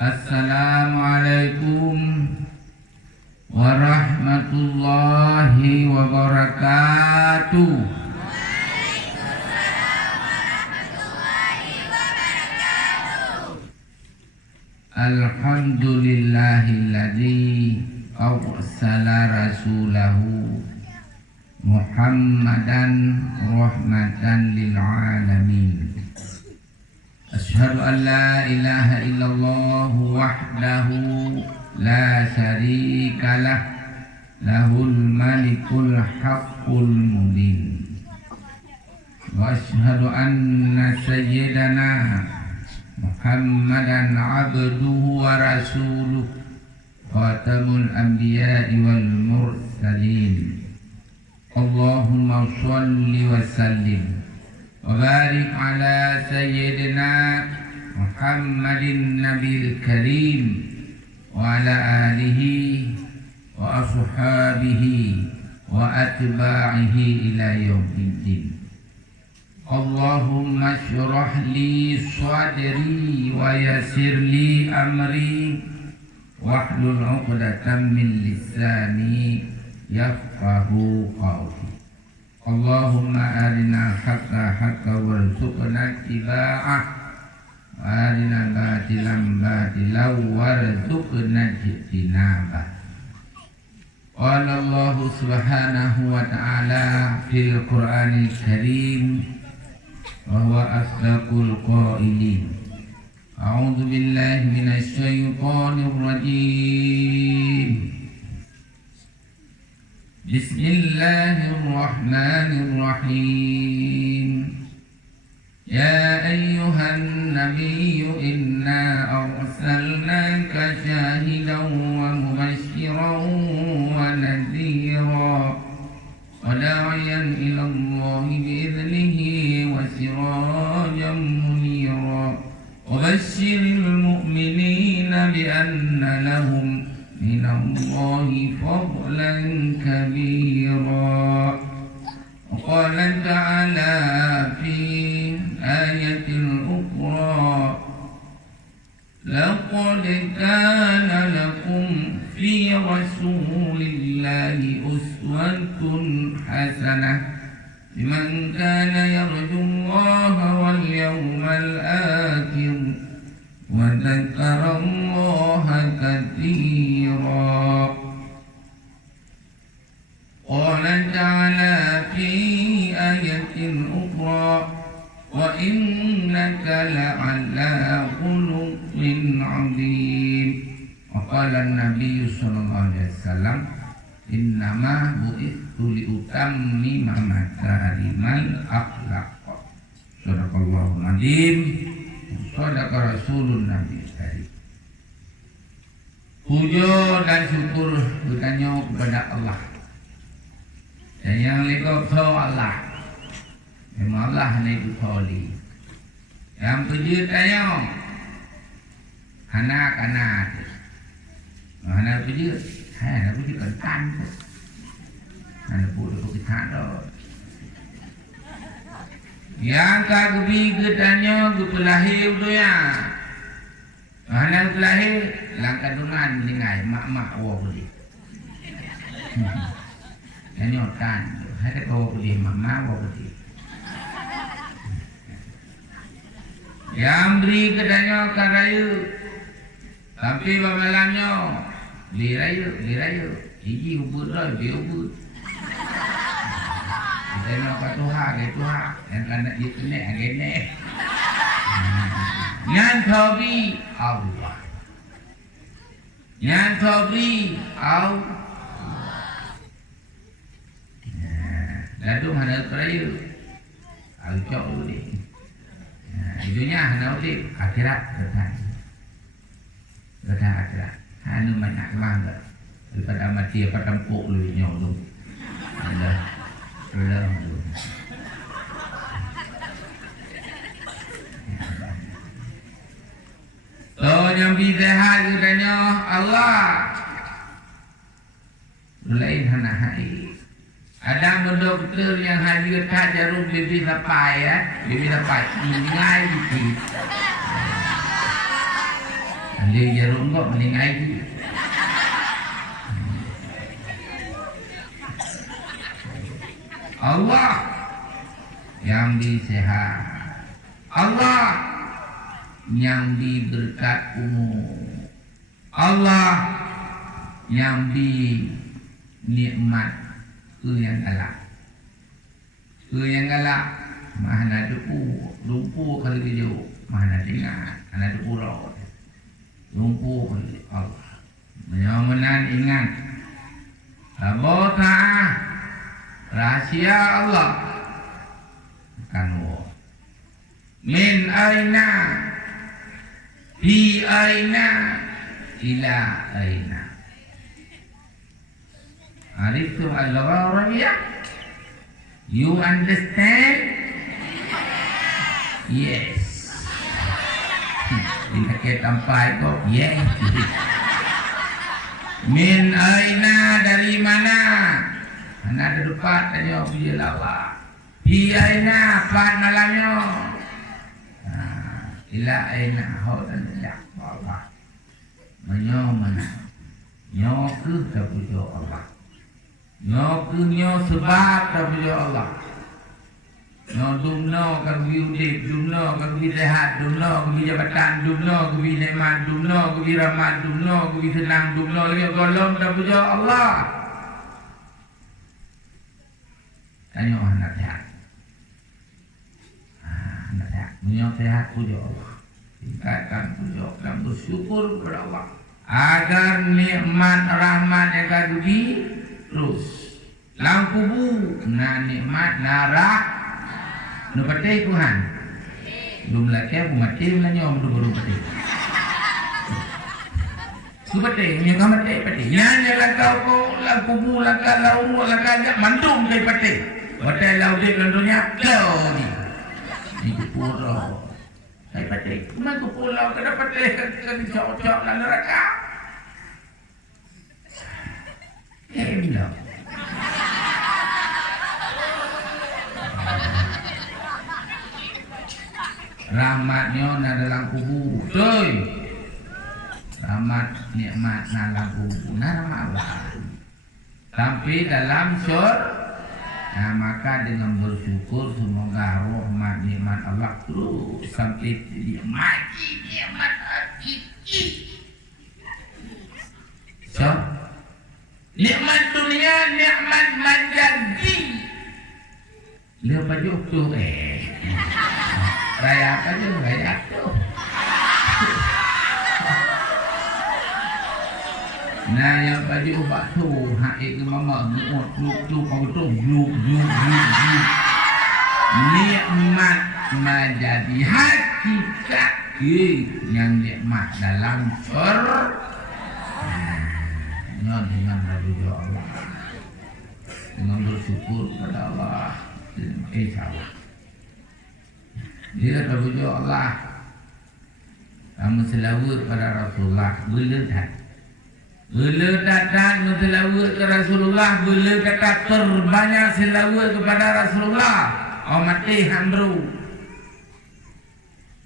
Assalamualaikum warahmatullahi wabarakatuh. Alhamdulillahilladzi arsala rasulahu Muhammadan rahmatan lil alamin. Asyhadu an la ilaha illallah wahdahu la syarikalah lahul malikul haqqul mubin. Wa asyhadu anna sayyidana Muhammadan abduhu wa rasuluh khatamul anbiya'i wal mursalin. Allahumma shalli wa sallim wa barik ala sayyidina Muhammadin nabil karim wa ala alihi wa ashabihi wa atba'ihi ila yaumiddin. Allahumma shrah li sadri wa yassir li amri wahlul 'uqdatam min lisani yafqahu qawli. Allahumma arina haqqa haqqa warzuqna ittiba'ah wa arina batilan batilan warzuqna ijtinabah. Qala Allah subhanahu wa ta'ala fil Qur'anil Karim wa huwa asdaqul qailin. A'udzu billahi minasy syaithanir rajim. Bismillahirrahmanirrahim. Ya ayyuhan nabiyyu inna arsalnaka syahidan wa mubasysyiran wa nadhira wa da'iyan ila Allahi bi'idhnihi wa sirajan munira wa basyiril mu'minina bi anna lahum min Allahi fadlan kabira. Qala ta'ala fi ayatil ukhra laqad kana lakum fi rasulillahi uswatun hasanah liman kana yarjullaha wal yawmal akhir wa dzakara Allaha katsira. Qala ta'ala fi ayatin ukhra wa innaka la'ala khuluqin 'adzim. Wa qala an-nabiy sallallahu alaihi wasallam innama bu'ithu liutammima makarimal akhlaq. Shadaqallahu al-'azim. Shadaqa rasulun nabi karim. Puja dan syukur bertanya kepada Allah. Dan yang lekuk Allah. Memang Allah ni dukoli. Yang puja tanya anak-anak. Anak puja, anak puja kentan. Anak puja kentan dah. Yang kagbi ketanya kepelahir tu ya. Anak pelahir langkah dungan dengan mak-mak awak boleh. Nyotan, ada awak boleh mama awak boleh. Yang beri ketanya ke raya, tapi babalannya di raya, gigi ubud lah, dia ubud. Kita nak kat Tuhan, yang kena dia kenek, kenek. Yang tabi Allah, yang tabi Allah. Lalu mana raya, alcok boleh. Itunya hana boleh akhirat bertahan. Bertahan akhirat. Hana banyak bangga. Daripada mati apa tempuk lu nyolong. Ada. So yang bidahat katanya Allah. Lain hana hai. Ada doktor yang hadir tak jarum bibi sapai ya, bibi sapai ingai gitu. Dia jarum kok meningai tu. Allah yang beri sehat, Allah yang beri berkat umur, Allah yang beri nikmat ke yang galak. Ke yang galak mana lumpuh kalau dia mana dengar, mana ada purau. Lumpuh Allah. Menyamanan ingat Allah Ta'ala rahasia Allah kan min aina fi aina ila aina. Ariftu al-Arabiyah? You understand? Yes. Dia kata sampai kok yes. Min aina dari mana? Mana ada depan tanya dia lawa. Fi aina pan malamnya. Ila aina hau dan dak Allah. Menyo mana? Nyo ke kepada Allah. Nyo ke nyo sebab kepada Allah. Nyo dumno kan udip, dumno kan sehat, dumno kan jabatan, dumno kan nikmat, dumno kan rahmat, dumno kan senang, dumno lagi golong kepada Allah. Tanya anak sehat. Anak sehat. Menyok sehat puja Allah. Tingkatkan puja dan bersyukur kepada Allah. Agar nikmat rahmat yang kadudi terus. Langkubu na nikmat narah. Nu pati Tuhan. Belum lagi aku mati melanya om baru pati. Su pati, ni kau pati. Nyanyi langkau ko, langkubu langkau lau langkau mandum dari pati. Hotel laut di Londonnya kau ni. Ini pura. Saya pati. Mana pulau kada pati kan cocok dalam neraka. Bila. Rahmatnya na dalam kubur. Betul. Rahmat nikmat na dalam kubur. Na rahmat Allah. Tapi dalam surga. Nah, maka dengan bersyukur semoga rahmat nikmat Allah terus sampai nikmat hakiki. So, nikmat dunia, nikmat majadi. Dia baju tu rayakan tu, rayakan tu. Nah, yang baju batu hak itu mama lu kau tu lu nikmat menjadi hakikat yang nikmat dalam surga. Dengan berdoa Allah, dengan bersyukur kepada Allah, insyaAllah. Dia berdoa Allah, kamu selawat pada Rasulullah, bila datang selawat ke Rasulullah, bila kata terbanyak selawat kepada Rasulullah, mati handru.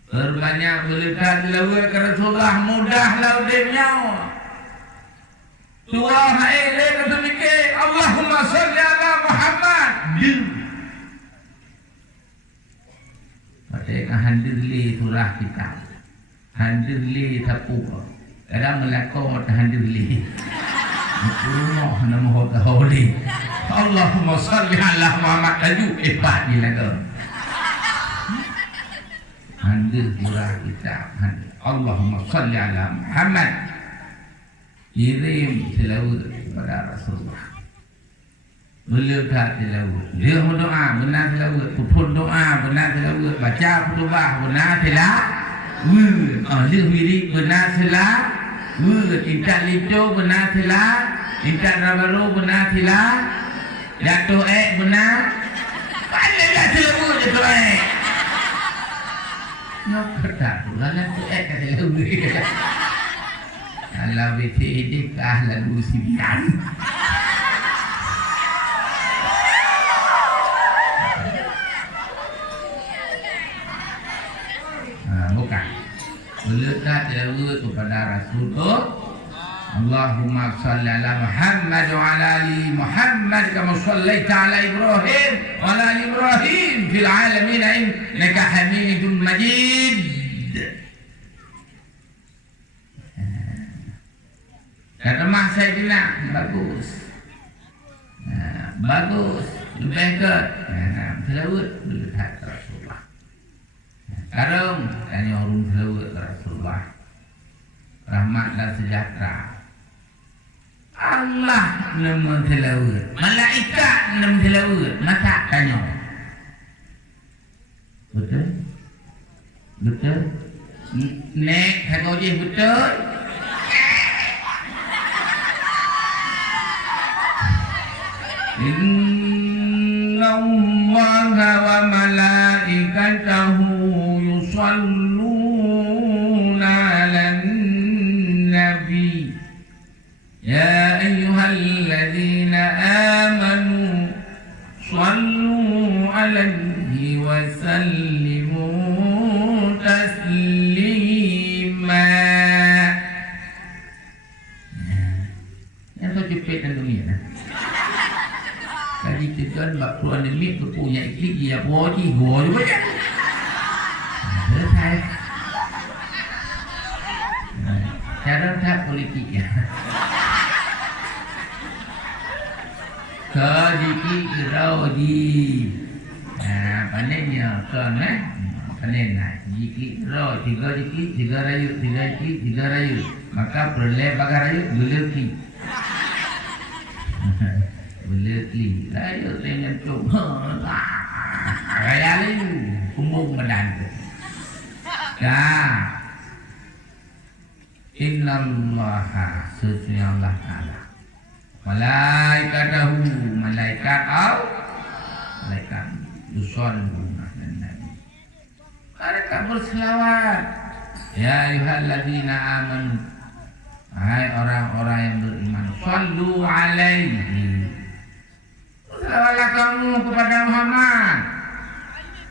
Terbanyak bila kata selawat ke Rasulullah, mudah laudenya. Surah Al-Ilai kata mikir, Allahumma salli ala Muhammad. Kata handirli surah kita. Handirli tapu. Kadang melakon handirli. Rumah nama holi. Allahumma salli ala Muhammad. Laju hebat ni lagu. Handir surah kita. Allahumma salli ala Muhammad. Kirim selawat kepada Rasulullah. Melekat selawat. Dia berdoa, benar selawat. Pupun doa, benar selawat. Baca khutbah, benar selawat. Dia wirid, benar selawat. Intak lico, benar selawat. Intak rabaru, benar selawat. Jatuh benar. Pandailah selawat jatuh Nak kertas tu, lalan tu kata selawat. Kalau BTD ahlan usibian. Bukan. Bila kita tilawat kepada Rasulullah. Allahumma salli ala Muhammad wa ala ali Muhammad kama sallaita ala Ibrahim wa ala ali Ibrahim fil alamin innaka Hamidum Majid. Kata mak saya bilang bagus. Bagus, lebih ke tilawat dekat Rasulullah. Sekarang tanya orang tilawat Rasulullah. Rahmat dan sejahtera. Allah nama tilawat, malaikat nama tilawat. Masa tanya. Betul? Betul? Nek kau je betul? Inna Allaha wa malaikatahu yusalluna 'alan nabi ya ayyuhalladzina amanu sallu 'alaihi wa sallimu taslima. Yang kau jepit dan dunia Kaji tekan bak keluar demi tu punya iklik dia boji gua juga ya. Selesai. Cara tak politik ya. Kaji roji. Panennya kan panen nak jiki ro tiga rayu tiga rayu maka perle bagar rayu beleki. Belekli rayu dengan tu raya layu kumbung medan ya innallaha sesungguhnya Allah Ta'ala malaikatahu malaikat yusalluna ala nabi mereka berselawat ya ayyuhalladzina amanu hai orang-orang yang beriman sallu alaihi salawatlah kamu kepada Muhammad.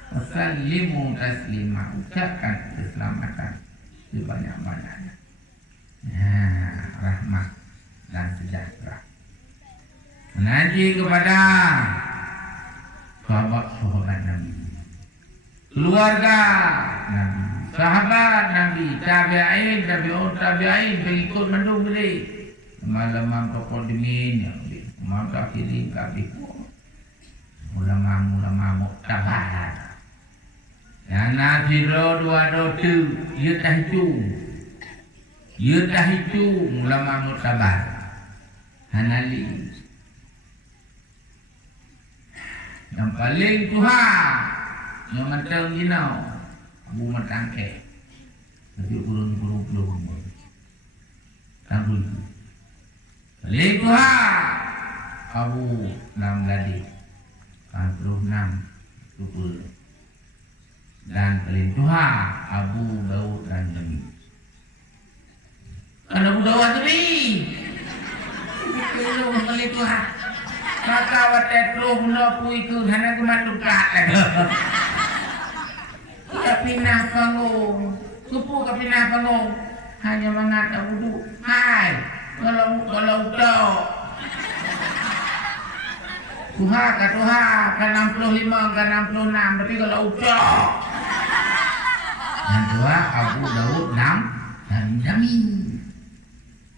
Wasallimu taslima. Ucapkan keselamatan sebanyak-banyaknya. Rahmat dan sejahtera. Menaji kepada sahabat-sahabat Nabi, keluarga Nabi, sahabat Nabi, tabi'in, pengikut mendung beli. Malam-malam pokok demi maka kirim kabeh ulama muktabar ya nasiro dua dotu ya tahitu ulama muktabar hanali yang paling Tuhan yang matang jinau Abu Matangke tapi kurung tangguh paling Tuhan Abu Namladi 46 Tupul dan paling tua Abu Daud dan Nabi. Abu Daud Nabi itu paling tua maka watet roh menapu itu hanya kematukah tidak pindah panggung supu ke pindah panggung hanya mengatakan wudhu hai kalau tau Tuhan ke 65 ke 66 tapi kalau ucap yang dua Abu Daud dan Nabi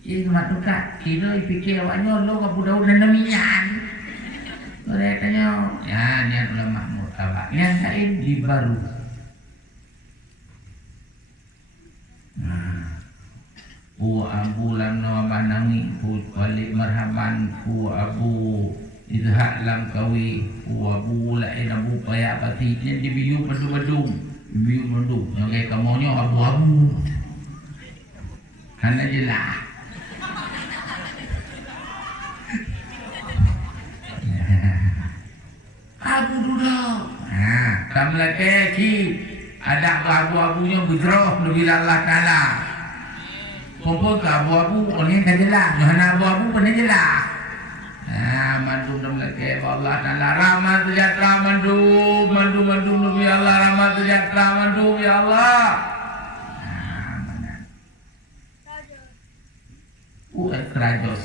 ini matukat kira fikir awaknya lo Abu Daud dan Nabi nyan mereka ya niat ulama muktabar yang lain di baru Pu Abu Lamno Banangi Pu Wali Marhaban Pu Abu Izhak lam kawi Abu lain Abu Payak Pati yang dibiyu mendung yang kayak kamunya abu-abu karena jelas abu duduk tamlah keki ada abu-abunya bergerak lebih Allah Ta'ala kumpul ke abu-abu oleh kan jelas mana abu-abu pun jelas mandu dalam lagi Allah Ta'ala rahmat sejahtera mandu Nabi Allah rahmat sejahtera mandu ya Allah Kerajos.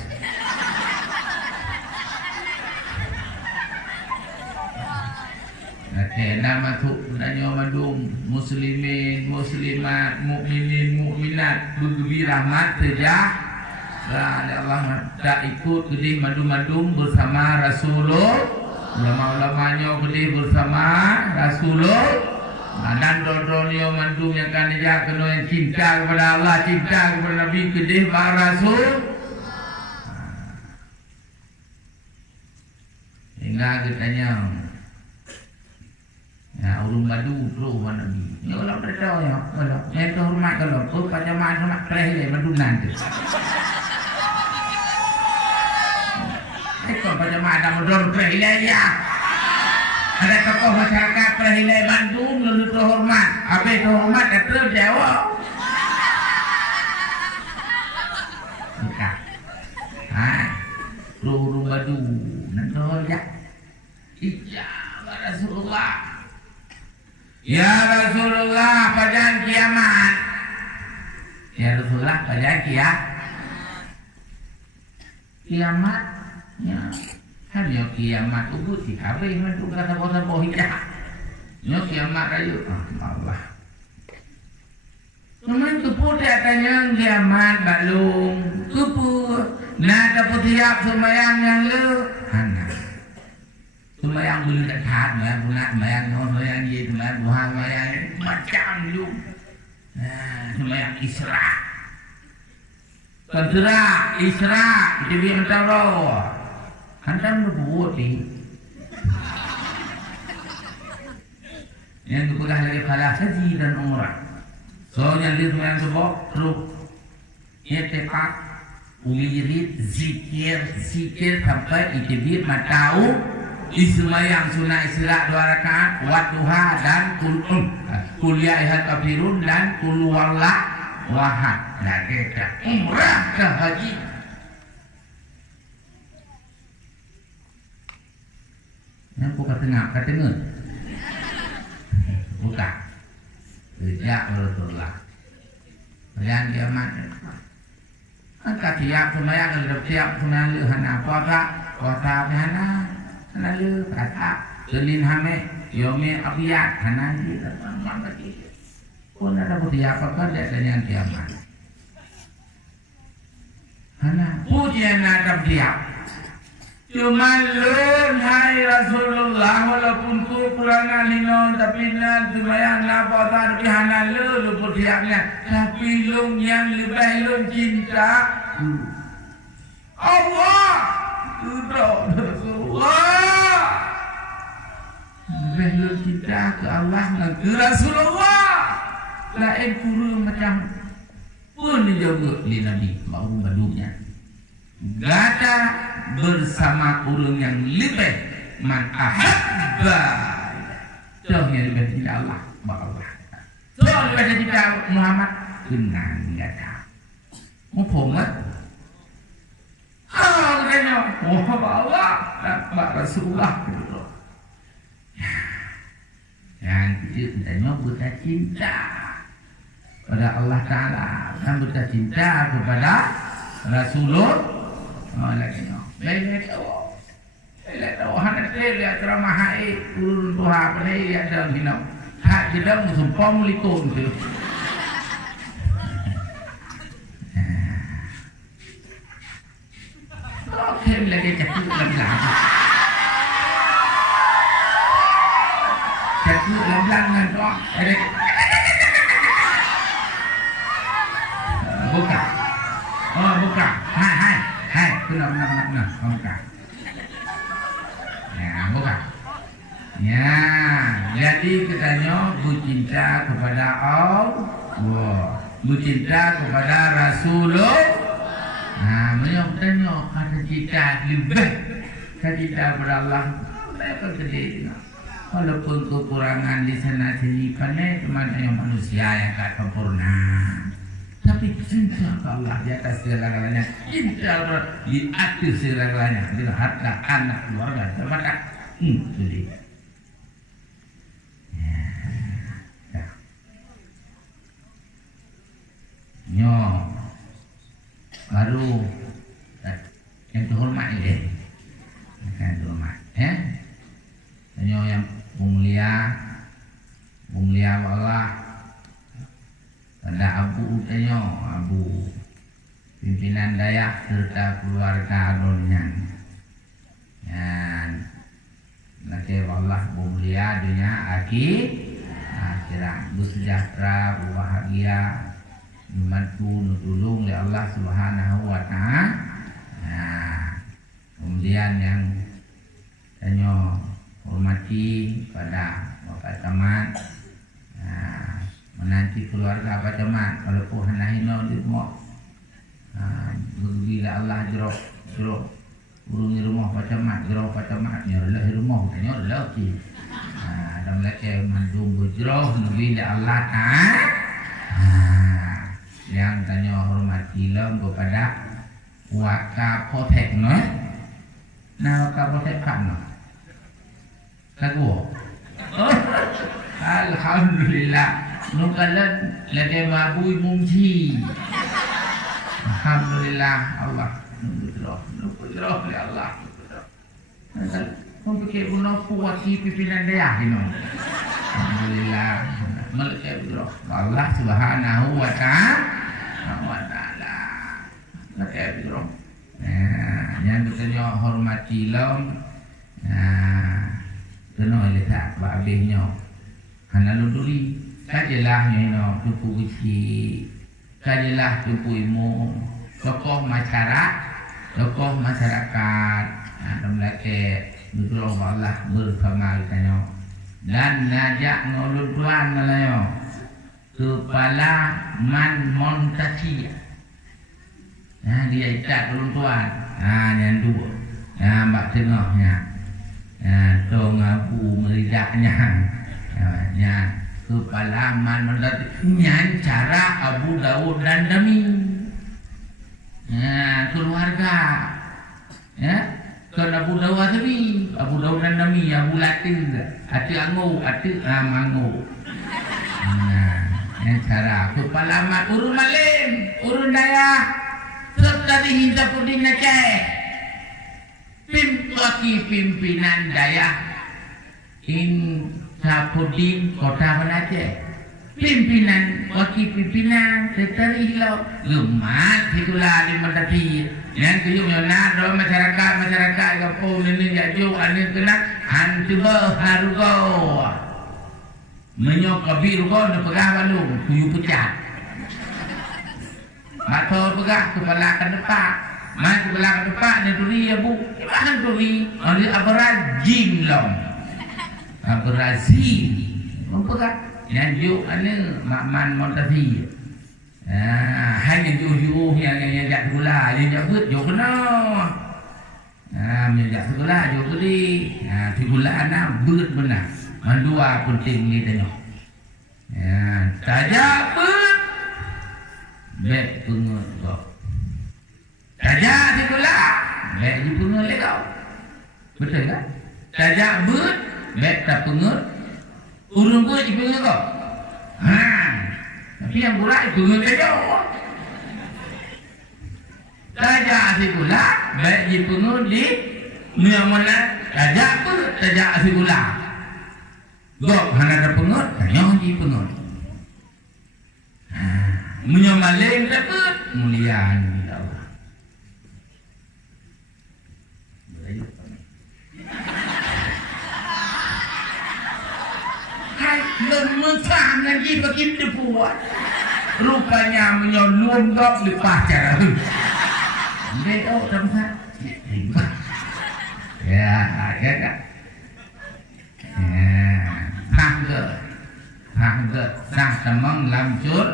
Nama tu nanya madum muslimin, muslimat, mukminin, mukminat bergembira saja. Allah tak ikut kedih madum-madum bersama Rasulullah. Ulama-ulamanya kedih bersama Rasulullah. Dan dodonnya madum yang kan dia kena yang cinta kepada Allah, cinta kepada Nabi, kedih para Rasul. Hingga katanya ya, ulun madu pro Nabi. Ya Allah berdoa ya. Allah, saya hormat kalau kau pada mana preh le madunan tu. Kau pada mana modal preh le ya. Ada tokoh masyarakat preh le Bandung lalu terhormat. Apa terhormat terus jawab. Bukan. Ulun madu nanti ya. Ijabah Rasulullah. Ya Rasulullah pada kiamat. Ya Rasulullah pada kiamat. Ya. Hanya kiamat ubud si kabeh mantu kata bosan bohijah. Ya kiamat ayo. Allah. Memang kupu datanya kiamat balung. Kupu nada putiap semayang yang lu. Hana. Semayang bulu dekat, semayang bulat, semayang non, semayang ye, semayang buah, semayang macam lu. Semayang Isra. Tentera Isra, jadi antara. Hantam lu buat ni. Yang kepedah lagi kalah haji dan umrah. Soalnya dia semayang sebab teruk. Ia tepat, ulirit, zikir sampai itibir matau. Ismayang sunnah Isra 2 rakaat, wadduha dan kuliah ihad kafirun dan kulwallah wahad. Nah kita umrah ke haji. Yang buka tengah, kata tengah. Buka. Sejak Rasulullah. Yang kiamat. Angkat tiap semayang, kalau tiap semayang lihat apa tak? Kota mana? Lalu kata selin hame yome abiyat hanan kita mana kita pun ada bukti apa kan dengan kiamat hana pujian ada dia cuma lun hai Rasulullah walaupun kekurangan lino tapi nan semayang napa tapi hana lu putiapnya tapi lun yang lebih lun cinta Allah Rasulullah lebih kita ke Allah dan ke Rasulullah lain kurang macam pun dijaga oleh Nabi mau badunya gata bersama orang yang lebih man ahabba jauh yang lebih cinta Allah Allah jauh lebih cinta Muhammad kenang gata mau pomat kena Allah dan Rasulullah gitu. Yang kita buta cinta pada Allah Taala dan buta cinta kepada Rasulullah. Lagi lain tahu. Lain tahu hanya dia ceramah hai turun Tuhan pada dia dalam hidup. Hak kita musuh pemulikun tu. Thêm lagi cakap lam-lam. Cakap lam-lam kan kau. Buka. Oh buka. Hai. Tu nak. Buka. Ya buka. Ya. Jadi katanya bercinta kepada Allah. Bercinta kepada Rasulullah. Menyokong kata kita lebih kita kepada Allah mereka gede walaupun kekurangan di sana sini pandai teman yang manusia yang tak sempurna tapi cinta ke Allah di atas segala-galanya cinta di atas segala-galanya dengan harta anak keluarga terbatas jadi baru yang terhormat ini kan terhormat tanya yang mulia Allah pada abu tanya abu pimpinan Dayak serta keluarga Adonyan dan nanti Allah mulia dunia akhirat bersejahtera berbahagia membantu nutulung oleh Allah Subhanahu wa Ta'ala. Kemudian yang tanya hormati pada Bapak Camat, menanti keluarga Bapak Camat kalau pun hendak hina di rumah, bila Allah jerok urung di rumah Bapak Camat, jerok Bapak Camat nyolah di rumah tanya lah ki. Dan mereka mandung berjerok bila Allah yang tanya hormati lem kepada Wakapotek Wakapotek kan lagu alhamdulillah nukalan lagi mabui mungji alhamdulillah Allah nukudrah oleh Allah memikir guna kuwati pimpinan Dayak ini alhamdulillah melekeh Allah Subhanahu wa Ta'ala melekeh bidroh yang bertanya hormati lom kena letak buat habisnya hana lunduri kajilah yang jumpa uji kajilah jumpa ilmu tokoh masyarakat dan melekeh bidroh Allah bersama tanya dan ngajak ngulun tuan malayo kepala man montasi dia ikat ngulun tuan yang dua mbak tengahnya tong abu meridaknya kepala man montasi yang cara Abu Daud dan Dami keluarga kan Abu Daud tadi Abu Daud dan Nami Abu Latin hati angu hati mangu yang cara kepala mat urun malim urun daya serta dihinta pudin Aceh pimpinan daya Sapudin kota Aceh pimpinan pimpinan setari hilau lemat itulah lima tadi yang kuyuk nyona do masyarakat kampung ini jaju ane kena antuba harugo menyok kabiru ko ne pegah balu kuyu pecah atau pegah kepala ke depan kepala ke depan ni turi ya bu kan turi oli abrajim long abrazim pegah yang juk ane makman montasi hanya jauh-jauh yang jak sekolah yang jak buat jauh kena jak sekolah jauh beli sekolah anak buat benar mandua penting ni tanya tajak buat baik pengut kau tajak sekolah baik je pengut le kau betul kan tajak buat baik tak pengut urung buat je pengut kau tapi yang bulat itu ngejauh. Tajak si pula, baik je pengut di mana tajak pun tajak si pula. Gok hana ada pengut, tanya je pengut. Menyomaling dapat mulia ni Allah. Lemesam lagi begitu buat rupanya menyolong gok lepas cara bedo tempat ya kan hangge sah temang lamcur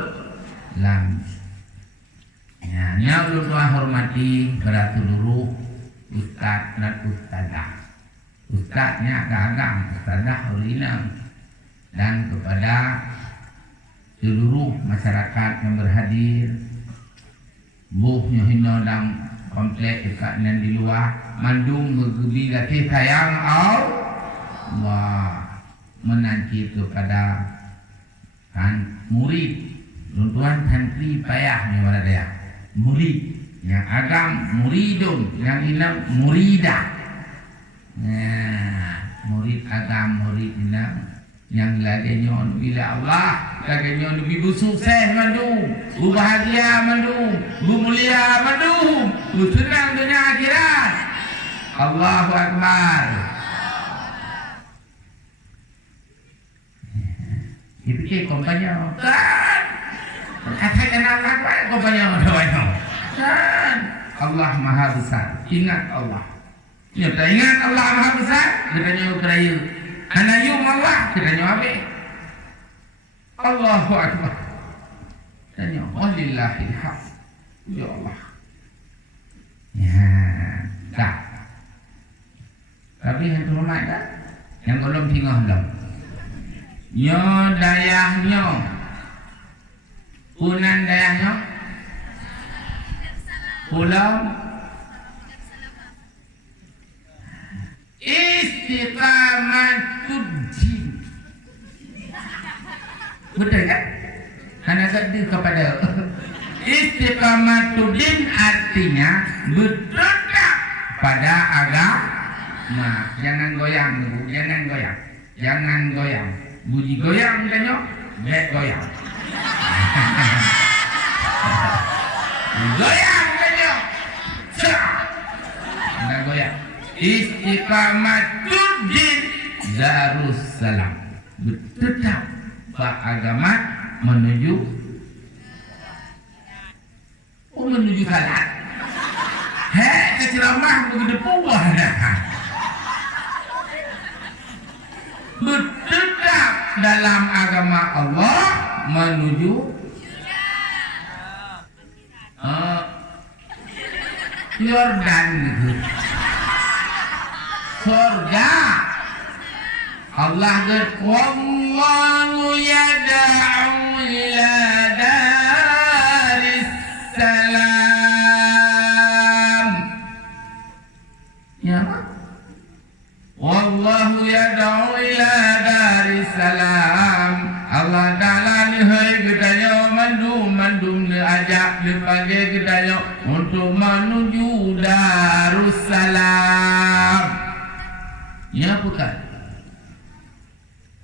nya ulun hormati kepada seluruh ustaz dan ustazah ustaznya dagang ustazah ulinang dan kepada seluruh masyarakat yang berhadir buhnya hina dalam komplek dekat dan di luar mandung bergebi kasih sayang Allah menanti kepada murid tuan santri payah ni orang dia murid Yang agam muridun, yang inam muridah. Murid agam, murid inam. Yang laganya bila Allah, laganya lebih sukses mandu, bahagia mandu, mulia mandu, senang dunia akhirat. Allahu Akbar. Dipikir kompanya kan katakan Allah kompanya doanya kan Allah Maha Besar. Ingat Allah. Ya, kita ingat Allah Maha Besar, kita nyawa keraya anayum Allah, kita nyawa habis. Allahu Akbar. Kita nyawa walillahil haq. Ya Allah. Ya, tak. Tapi yang terhormat tak? Yang belum tinggal belum. Nyo dayahnya punan dayahnya pulau istiqamatuddin. Betul kan? Hanya kata kepada istiqamatuddin artinya bertegak pada agama. Jangan goyang, jangan goyang, jangan goyang. Bunyi goyang katanya, baik goyang. Goyang katanya, jangan goyang. Istiqamatuddin Darussalam, bertetap beragama menuju menuju salat. Hei, ceramah begitu puas dah. Bertetap dalam agama Allah menuju Yordan gitu. Surga. Allah wallahu yad'u ila daris salam. Ya. Wallahu yad'u ila daris salam. Allah Ta'ala ni hai gedaya mandum ni ajak dipanggil gedaya untuk menuju Darussalam. Ya bukan?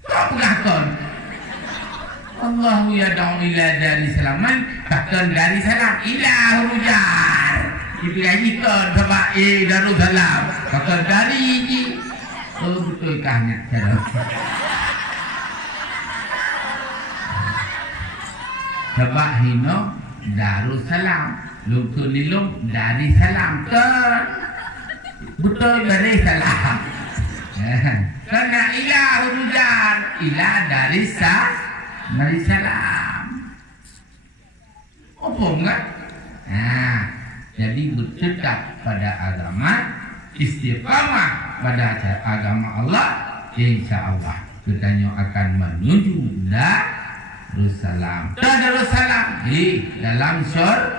Tak bukan. Allahu yad'u ila daris salam. Kata dari salam ila hujar. Dipilihkan sebab Darussalam. Kata dari ini. Oh betul kahnya cara. Sebab hino Darussalam, lutu nilum dari salam kan. Betul dari salam. Karena ila hujar, ila dari salam. Apa enggak? Jadi bertetap pada agama, istiqamah pada agama Allah, insya-Allah kita akan menuju Darussalam. Darussalam di dalam surga.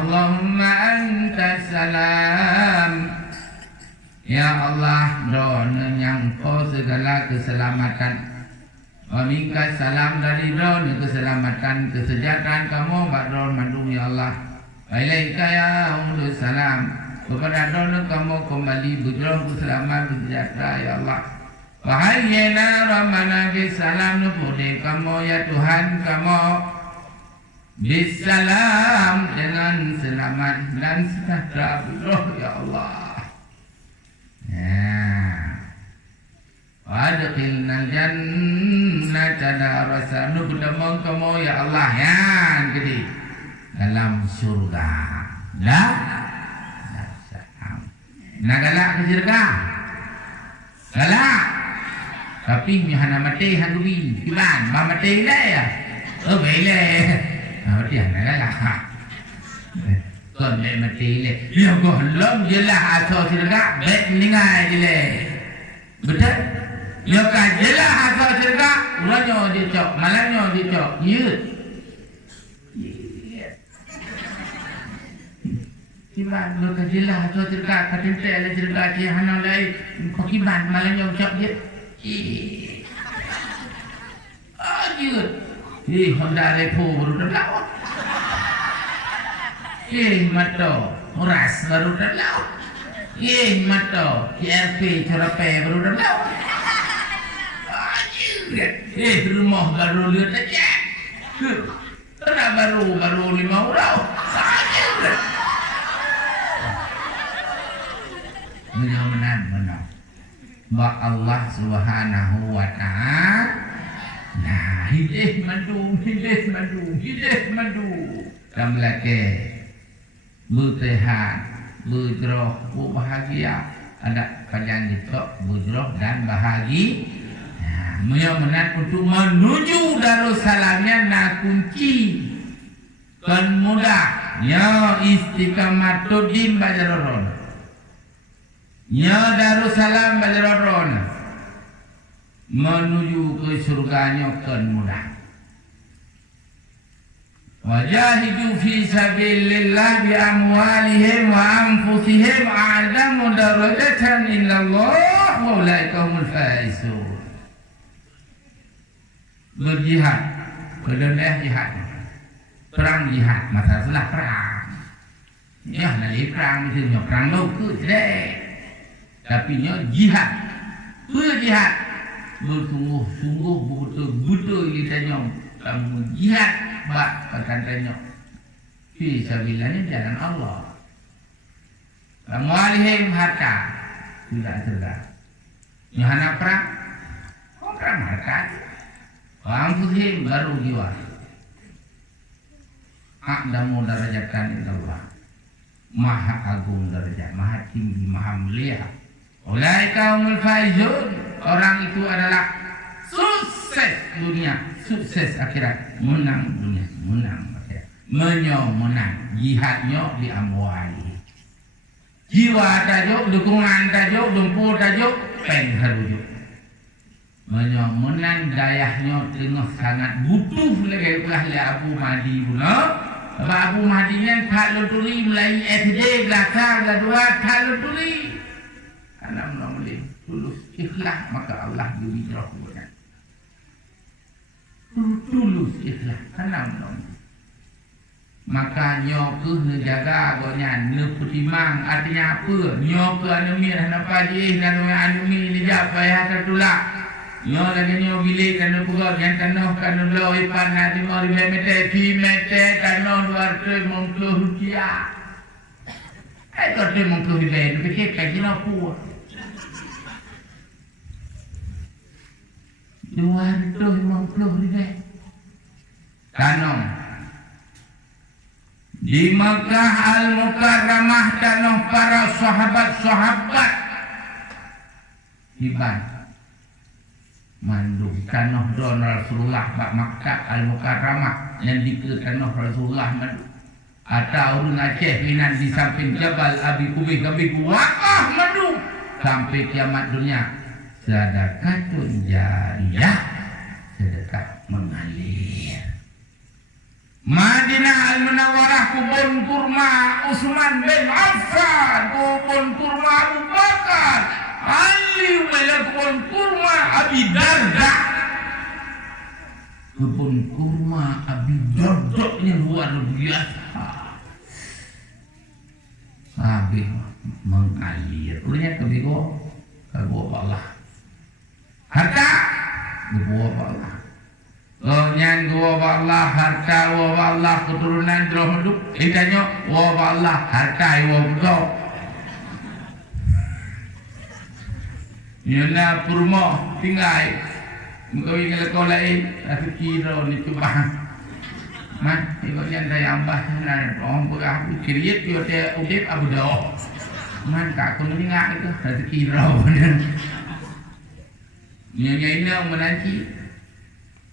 Allahumma anta salam. Ya Allah, doa yang kau segala keselamatan. Wa minka salam, dari doa keselamatan, kesejahteraan kamu, badron mandum ya Allah. Wa ilaika ya salam. Kepada doa kamu kembali berjuang keselamatan, sejahtera ya Allah. Wahayyana Rabbana bisalam, nupudi kamu ya Tuhan kamu bisalam, dengan selamat dan sejahtera ya Allah. Wadkhilna jannata darasa, nupudamong kamu ya Allah yang gede dalam surga. Nak galak ke surga? Galak. Tapi mihana mati handubi kiban ba mati le ya. Bele. Dia nak galak. Kon le mati le. Dia go lom jelah atau surga bet ningai le. Betul? Dia kan jelah atau surga, ulanyo dia cok, malanyo dia cok. Ya. Kiban lo ka jelah atau surga, katente le surga dia hana lai ko kiban malanyo cok dia. Honda Repo baru dah. Mata Muras baru dah lau. Mata KRP Corape baru dah lau. Rumah baru lihat aja. Kena baru 5 orang. Menang. Ba Allah Subhanahu wa ta'ala. Nah, hidup madu. Kamlake bertehat, bergerak, berbahagia. Ada panjang itu bergerak dan bahagia. Menang untuk menuju Darussalamnya nak kunci kan mudah ya Istiqamatuddin Bajaroron ya Darussalam Bajaroron menuju ke surganya kan mudah. Wajahidu fi sabilillah bi amwalihim wa anfusihim a'lamu darajatan illallah wa ulaika humul faizun. Berjihad, kelendah jihad, perang jihad, masalah perang. Ya, nanti perang itu perang lo ke tidak, tapi jihad, berjihad, bersungguh-sungguh, betul-betul kita kamu jihad, bak katanya, fisabilillah jalan Allah. Kamu alihim harta, tidak. Nyahana perang, perang harta. Anfusihim baru jiwa. A'lamu darajatan illallah. Maha agung derajat, maha tinggi, maha mulia. Ulaika humul faizun. Orang itu adalah sukses dunia, sukses akhirat. Menang dunia, menang akhirat. Menang. Jihadnya di amwali. Jiwa tajuk, dukungan tajuk, dumpur tajuk, pen harujuk. Menang dayahnya tengah sangat butuh lagi ulah Abu Mahdi pula. Abu Mahdi ni kalau tuli mulai SD belakang kedua kalau tuli. Anak mulai tulus ikhlas maka Allah beri rahmat. Tulus ikhlas anak mulai. Maka nyoke jaga gonya neputimang artinya apa? Nyoke anumi apa je anumi ni jap payah tertulak. Nyo lagi nyo bilik kan pugak yang tanah kan lo ipan nanti mau meter pi meter tanah 250 rupiah. Itu 250 ribu fikir kaji napu. 250 ribu. Tanah di Makkah Al-Mukarramah tanah para sahabat-sahabat iban mandung tanah don Rasulullah bak Makkah Al-Mukarramah yang dike tanah Rasulullah mandung atau urun Aceh Minan di samping Jabal Abi Kubik wakah mandung sampai kiamat dunia. Sedekatun jariyah, sedekah mengalir. Madinah Al-Munawwarah kebun kurma Utsman bin Affan, kebun kurma Abu Bakar, Ali kebun kurma Abi Darda. Kebun kurma Abi Darda ini luar biasa. Habis mengalir. Ulanya kebigo Allah. Harta dibawa Allah. Nyan gua Allah harta wa Allah keturunan terus hidup. Idanya wa Allah harta wa betul. Yana purma tinggal. Muka ingin lekau lain tapi kira ni cuba. Man, ikutnya saya ambah na orang berah kiriat dia te udip abu dah. Man tak kau ni ngak itu tapi kira benar. Nyonya ini yang menanti.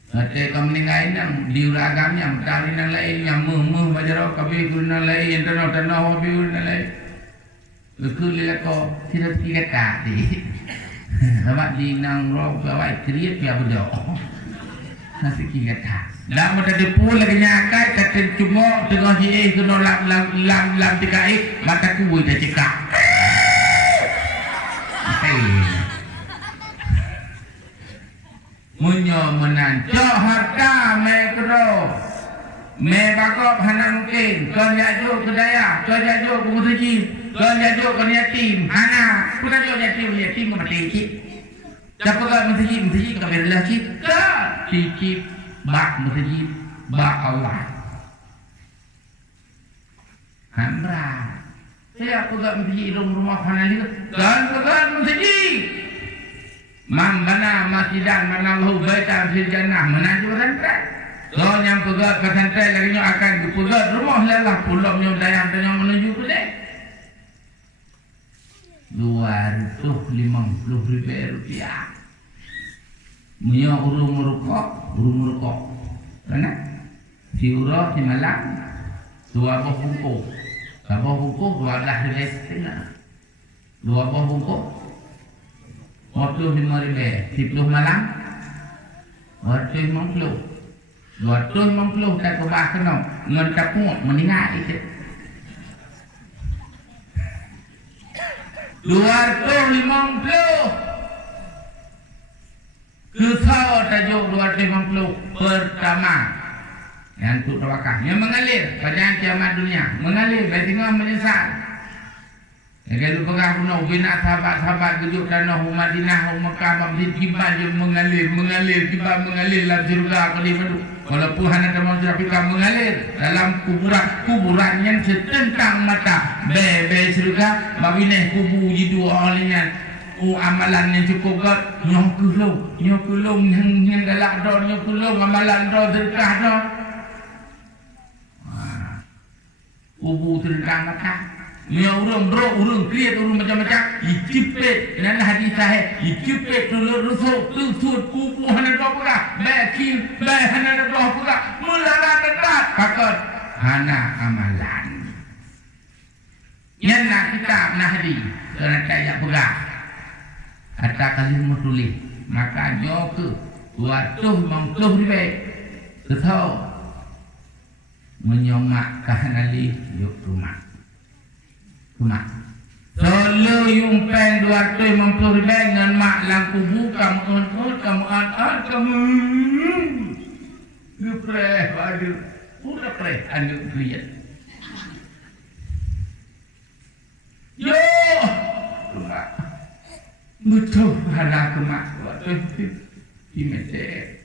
Ada kamu meninggal yang diuragamnya, tali yang lain yang muh bajarau kabi guna lain, tanah hobi guna lain. Lekul lelako tidak tiga kali. Sebab di nang roh bawah kriat dia berdoa. Nasi tiga kali. Dah muda depul lagi nyakai kata cuma tengah hieh kena lam tikai mata kuih dah cekak. Munyo menancok harta mikro bakop hana mungkin. Kau jajuk ke daya, kau jajuk ke musajid, kau jajuk ke yatim. Hana, kau jajuk yatim ke mati cik. Siapa kau musajid ke berlah cik? Kau cik bak musajid, bak Allah. Hambra. Saya aku tak musajid rumah hana ni. Kau musajid. Man bana masjidan mana lahu baitan fil jannah menaju rantai. So yang pegat ke santai lagi akan pegat rumah lelah pulangnya dayang tengah menuju ke dia. 250 ribu rupiah. Punya urung merokok. Mana? Si urah si malam. 2 buah bungkus. 2 buah bungkus 12,5. 2 buah bungkus 45 ribu. 10 malam 250. 250 tak kebah kena ngan tapuk meningat itu 250 kesal tajuk 250 pertama yang tu tawakal yang mengalir pada kiamat dunia mengalir dari tengah menyesal. Kalau pegah punau bina sahabat-sahabat gejuk tanah Madinah Mekah Masjid Kibah yang mengalir Kibah mengalir dalam surga ke di madu. Kalau Tuhan ada manusia Afrika mengalir dalam kuburan yang setentang mata be surga babineh kubu jidu olinan amalan yang cukup kat nyokulung yang galak do nyokulung amalan do sedekah do kubu tentang mata. Ia urung kriat urung macam-macam icipet dan hadis sahih icipet dulu rusuk tusut kubu hana doh pula bakin hana doh pula mulana dekat pakot hana amalan nyana kitab nahdi kerana tak pegah kata kalimah tulis maka jo ke 250 ribu ketau menyomak kahanali yuk rumah solo yung pen 250 ribu dengan mak lampu buka kamu gepreh aduh udah preh anu kriat yo betul hana kemak waktu di mete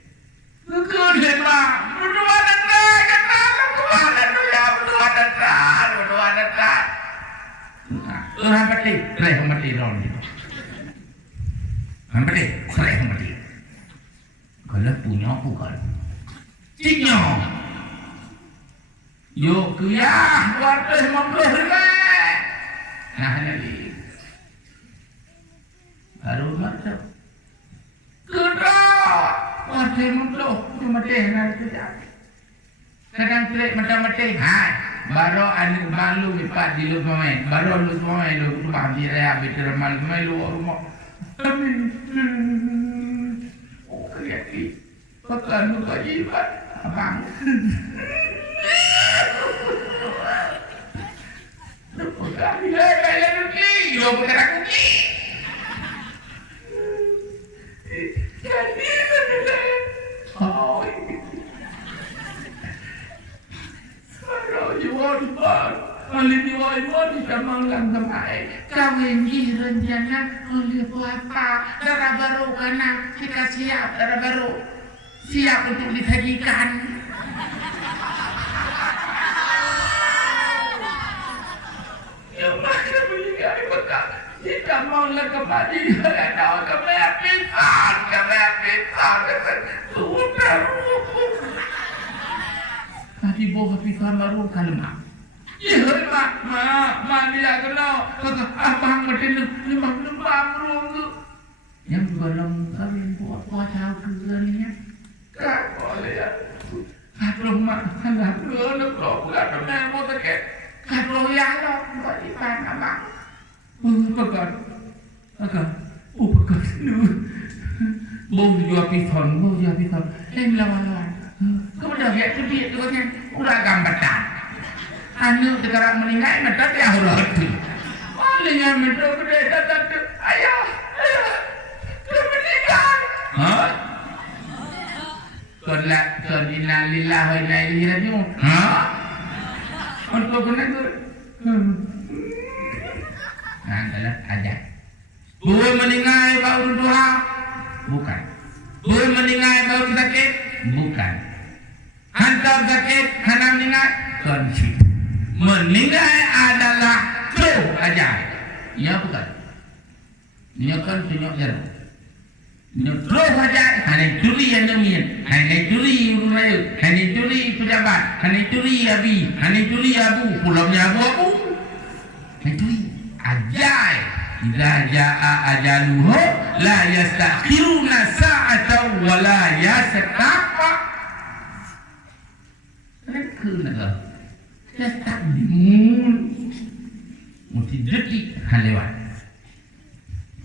kekedet mak berdua dan kata kemana tu ya berdua dan orang mati, kereh mati ron itu. Orang mati, kereh mati. Kalau punya aku kan, ciknya. Yo kaya, 250 ribu. Nah nanti, baru macam. Kerah, 250 cuma deh nanti tak. Kadang kereh mati. Hai. Baru anu malu lipat di lu pemain baru lu pemain lu rumah di raya bicara malu pemain lu rumah oh kreatif pakai lu kewajiban abang lu pakai lu pergi lu pakai aku pergi jadi oh oleh diwai-wai kamanglang sampai kawin rencana oleh apa darah baru karena kita siap darah baru siap untuk disajikan yang mana meninggal bekal kita mau lekapadi ada kemepisan sudah tadi bawa pisan baru kalma ya mak dia kena abang mati lembang rung yang golong kawin buat kuasa kerjanya tak boleh ya kalau mak hendak kerana bukan memang terkait kalau yang lo buat ipan abang pegang bau jual pisan lawan kemudian dia sedih tu kan udah gambar anu sekarang meninggal mata dia urut palingnya mata gede tak ayah meninggal ha ton inna lillahi wa inna ilaihi raji'un. Ha? Untuk kena tu. Nah, adalah ajar. Boleh meninggal baru doa? Bukan. Boleh meninggal baru sakit? Bukan. Hantar sakit, hanam meninggal? Kunci. Meninggal adalah tu ajar. Ya bukan. Ini kan tunjuk jarum. Ini terus ajar. Hanya curi yang demikian. Hanya curi urut, hanya curi pejabat, hanya curi abi, hanya curi abu. Pulangnya abu. Hanya curi. Ajar. Idza jaa ajaluhu la yastakhiruna sa'atan wa la yastaqfa. Kenapa nak? Tak dimul. Mesti detik han lewat.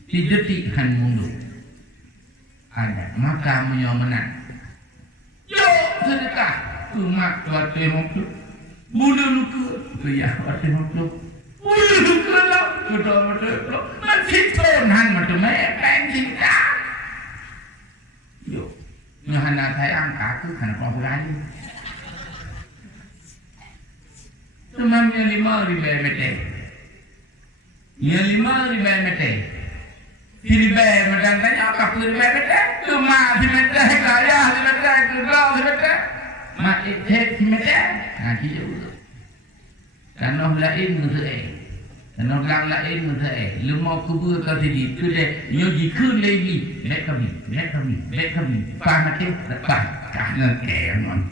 Di detik han mundur. Ada maka menyomenang. Yo sedekah. Umat tuat temuk. Bulu luka. Tu ya tuat temuk. Bulu luka lah. Betul-betul. Masih tonan macam apa cinta. Yo. Nyahana saya angkat tu kan kau berani. Memang yang 5,000 meter. Yang 5,000 meter. 3,000 meter tanya apa 3,000 meter? Cuma 3 meter kaya 3 meter kedua 3 meter. Mak itu meter. Nah dia juga. Tanah lain mudah. Tanah lain mudah. Lemah kubur kau jadi tu deh. Nyoji kun lagi. Baik kami. Paham tak? Lepas. Karena keman.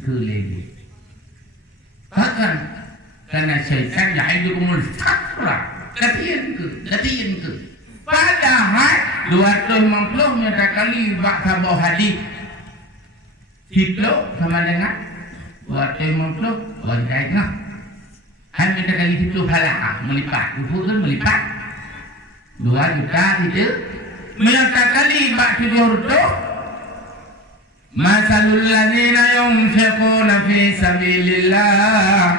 Kun lagi. Bahkan karena syaitan ya'idukumul faqra. Katian ke. Padahal 250 meter kali bakal bawa hadis. Hitlo sama dengan 250 wanita nah. Han meter kali hitlo halak melipat. Ukur melipat. 2 juta itu. Meter kali bak 700. Masalul ladina yunfiquna fi sabilillah.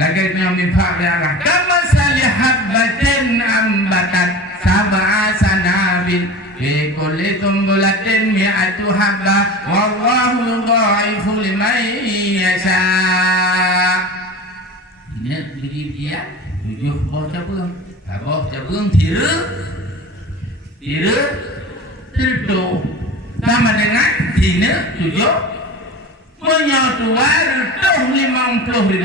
Lagi yang mimpak dia Allah. Kamasali habbatin ambatat sab'a sanabil fi kulli tumbulatin mi'atu habba wallahu yudha'ifu liman yasha. Ini beri dia 7 bawah cabang. Bawah cabang tira terdo. Sama dengan dina 7 menyatuan retuh 50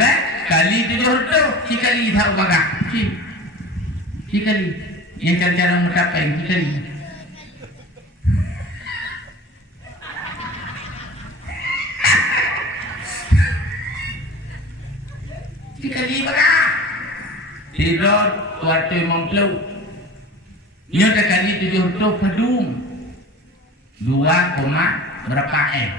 kali 700 kali tahu bagak kali yang cara mencapai kali bagak tidak waktu 50 nyonya kali 700 pedung 2, berapa M?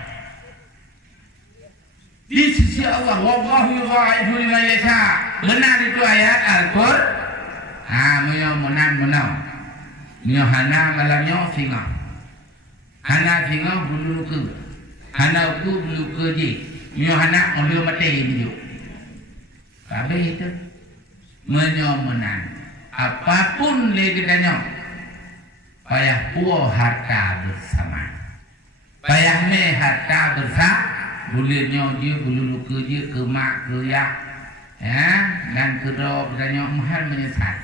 Di sisi Allah, wallahu yudha'ifu liman yasha. Benar itu ayat Al-Qur'an. Menang. Hana malamnya singa. Hana singa bulu luka. Hana uku bulu luka je. Hana ambil mati ni. Kabeh itu menang. Apapun lagi tanya. Payah puas harta bersama. Payah me harta bersama. Bulirnya dia, bulu luka dia, kemak, keyak. Dan kedua bertanya, mahal menyesal.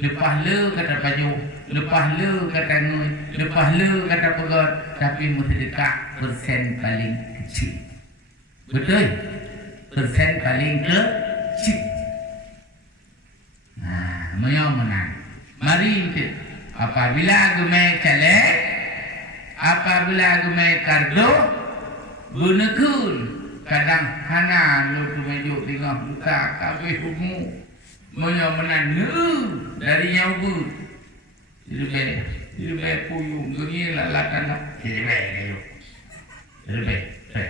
Lepas le kata baju. Lepas le kata ngui. Lepas le kata pegot. Tapi sedekah persen paling kecil. Betul? Persen paling kecil. Menang. Mari kita. Apabila gemai celek, apabila gemai kardo, bunekun kadang hana lu tumejuk tengah buka kabeh hukum menyomenan dari nyawu. Jadi puyung gini lalatan lah. Jadi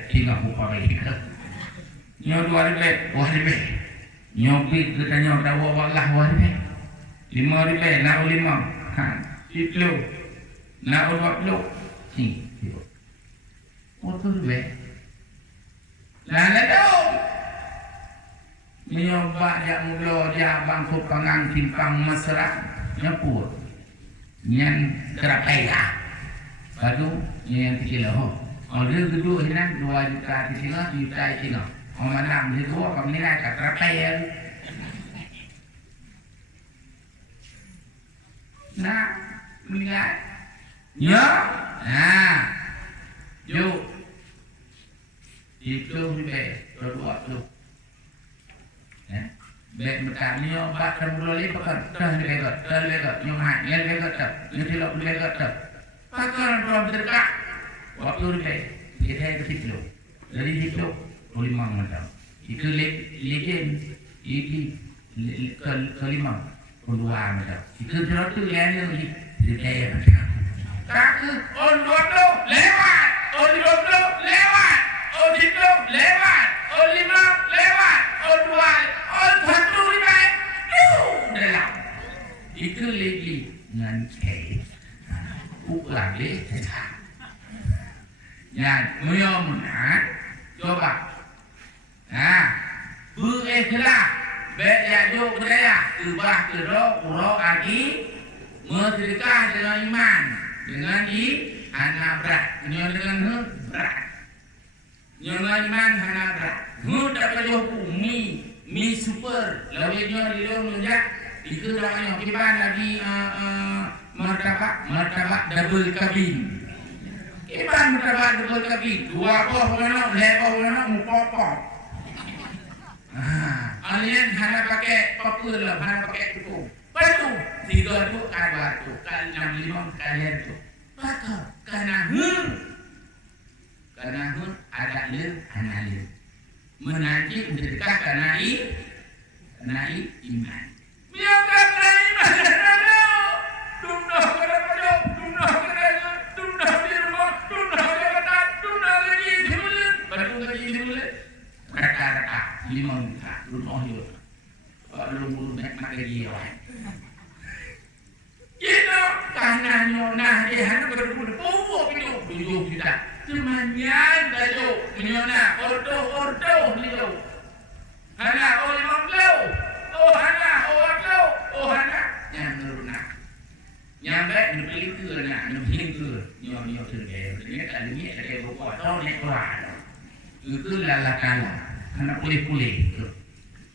tengah buka lagi. Nyawu 2,000, wah 2,000. Nyopi kita nyawu tahu wallah wah 5,000, nak 5. Itu nak buat lo ni motor be la nyoba dia mula dia bangku pangang timpang mesra nyapur nyan kerapaya baru yang 3 kilo Orang kedua ni 2 juta di sini, juta di sini. Orang mana beli dua, kami ni nak rapai. Nah, mengingat. Ya, nah, yuk. Itu ni berdua tu. Bek macam ni, obat termulai pakai terlegat, nyomat, legat tak, nyetilok legat tak. Pakai orang terdekat. Waktu ni kita kecil, dari kecil, 5 macam. Itu legend, ini kelima, kedua macam. Itu satu yang ni kita macam. Kaku, on dua lewat, on 20 lewat, on 10 lewat, on 5 lewat, on 2, on 1 lewat. Dalam. Itu lagi dengan ulang leh. Yang muyom coba. Berikhlas berjaya budaya ubah uro lagi bersedekah dengan iman dengan anak berat dengan berat dengan iman anak berat tak perlu mi super lebihnya di luar menjak itu namanya kiban lagi martabak double kabin. Iban martabak double kabin 2 boh mana lebar mana mupopop. Alien hanya pakai papur lah, hanya pakai tuku. Batu 3 tu ada tu, kali 6 5 kalian tu. Pakai karena ada le hanya le. Menanti mendekat karena iman. Biarkan iman. Dumdah kepada pojok, dumdah kepada dumdah di rumah, dumdah kepada dumdah lagi dimulut, batu lagi dimulut. Rata-rata 5 juta rumah dia. Kalau belum nak lagi awak. Kita kanannya nah dia hanya berbuat pokok itu 7 juta. Cumannya dah menyona ordo ni tu. Hana orang mau. Oh hana orang mau. Oh hana yang nuruna. Yang baik ni pilih ke nak, ni pilih ke. Nyo tergaya. Ini tak ni ada buat tau ni kuat. Itu lalakala. Hana pulih tu.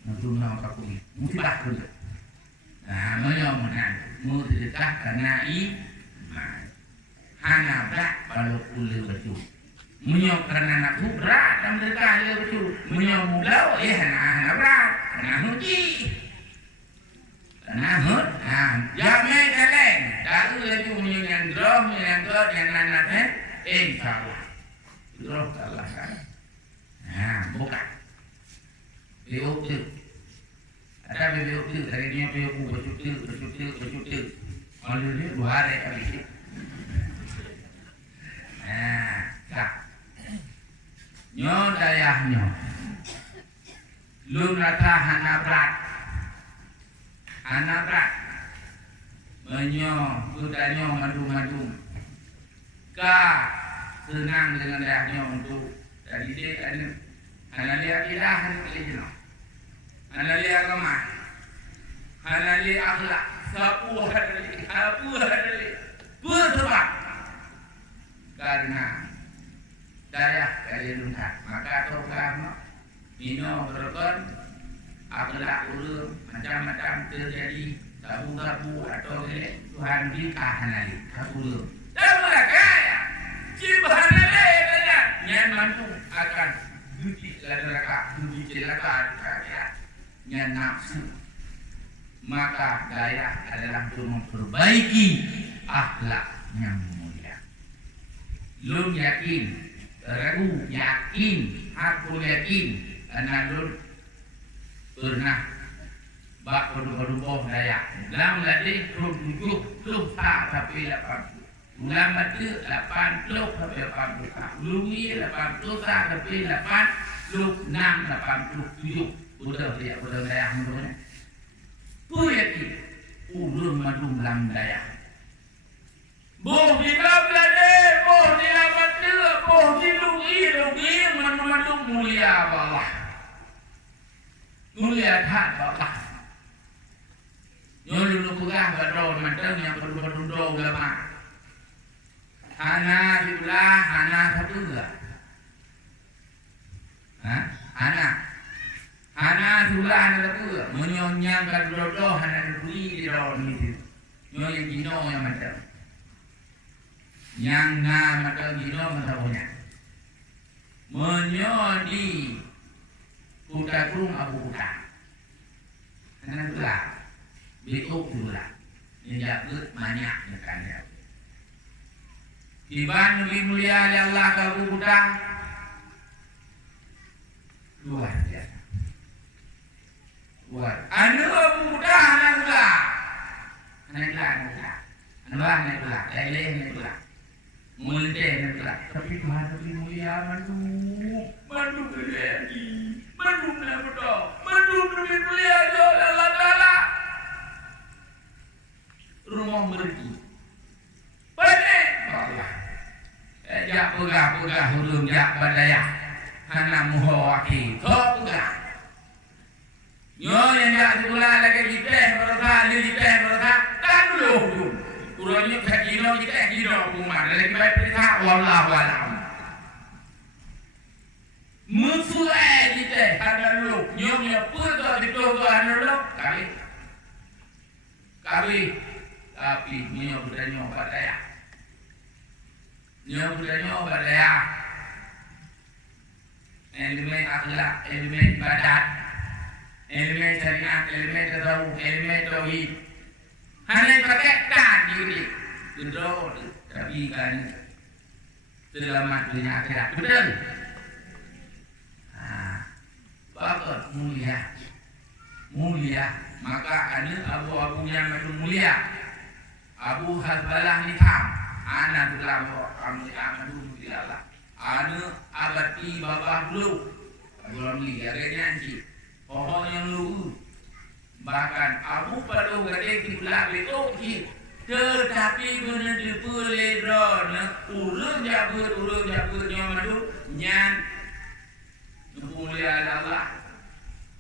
Nuruna apa pun. Musibah tu. Nah, menyom menan. Mu sedekah karena hana berat kalau pula betul. Menyok kerana nak berat dan sedekah dia betul. Menyok mulau hana berat. Hana huji. Hana hut. Jamai jalan. Daru lagi menyok yang droh, yang anak insyaAllah. Droh Allah kan. Bukan. Biuk tu. Ada biuk tu. Hari ni biuk tu. Bercuti. Malu ni 2 hari habis. Tak. Nyo dayahnya. Lu rata hana berat. Menyo, budanya madu. Ka senang dengan dayahnya untuk jadi dia ada. Hana lihat ilah hana kelihatan. Hana lihat agama. Hana lihat akhlak. Sapu hadali. Bersebab karena daya kalian lengkap. Maka program Nino berkon akhlak ulur macam-macam terjadi sabu-sabu atau Tuhan dikahan lagi kabulur. Dan mereka cibahan lagi yang mampu akan duci celaka yang nafsu. Maka daya adalah untuk memperbaiki akhlak yang mulia. Lu yakin, ragu yakin, aku yakin, anak lu pernah bak berubah daya. Dalam ladih 7 tak sampai 80. Ulama tu 80 sampai 80. Lumi 80 tak sampai 86 87. Sudah daya menurutnya. Ku yakin, ulun madu dalam daya. Boh di belade, boh di abad, boh di lugi madu mulia Allah. Mulia tak Allah. Nyolu pegah badon macam yang perlu do ulama. Hana diulah, hana satu enggak? Hana diulah, hana satu enggak? Menyonyangkan dodo, hana dibeli di dalam ini. Nyonya gino yang macam. Yang macam gino macam punya. Menyodi kuda kurung abu kuda. Hana diulah, betul diulah. Dia ber banyak dekat dia. Iban lebih mulia dari Allah ke Abu Buddha. Luar biasa. Luar. Anu Abu Buddha anak pula. Anak pula. Anak pula. Leleh pula. Mulia pula. Tapi Tuhan lebih mulia mandu. Mandu lagi. Mandu nak betul. Mandu lebih mulia dari Allah Taala. Rumah mergi. Balik. Allah. Jak pegah hurung jak badaya. Hana muho aki. Thok pegah. Nyo yang jak sekolah lagi diteh mereka, diteh mereka. Tak dulu hurung. Urangnya kagino diteh gino kumar. Lagi baik perintah wallahu alam. Musuh diteh hana lu. Nyo pegah ditoga hana lu. Kami. Tapi nyo budanya badaya. Nyo budanya badaya. Elemen akhlak, elemen ibadat, elemen syariat, elemen tasawuf, elemen tauhid. Hanya pakai kan diri. Gendro tapi kan selamat dunia akhirat. Betul. Bagus mulia. Mulia. Maka ada abu-abu yang mulia. Abu Hazbalah nikah. Anak berlaku kami akan dulu di Allah. Anak abadi babah dulu. Belum lihat nyanyi. Pohon yang lu. Bahkan Abu Padu gede di belah betul. Tetapi benar dipulih drone. Urung jabut nyamadu nyan. Mulia Allah.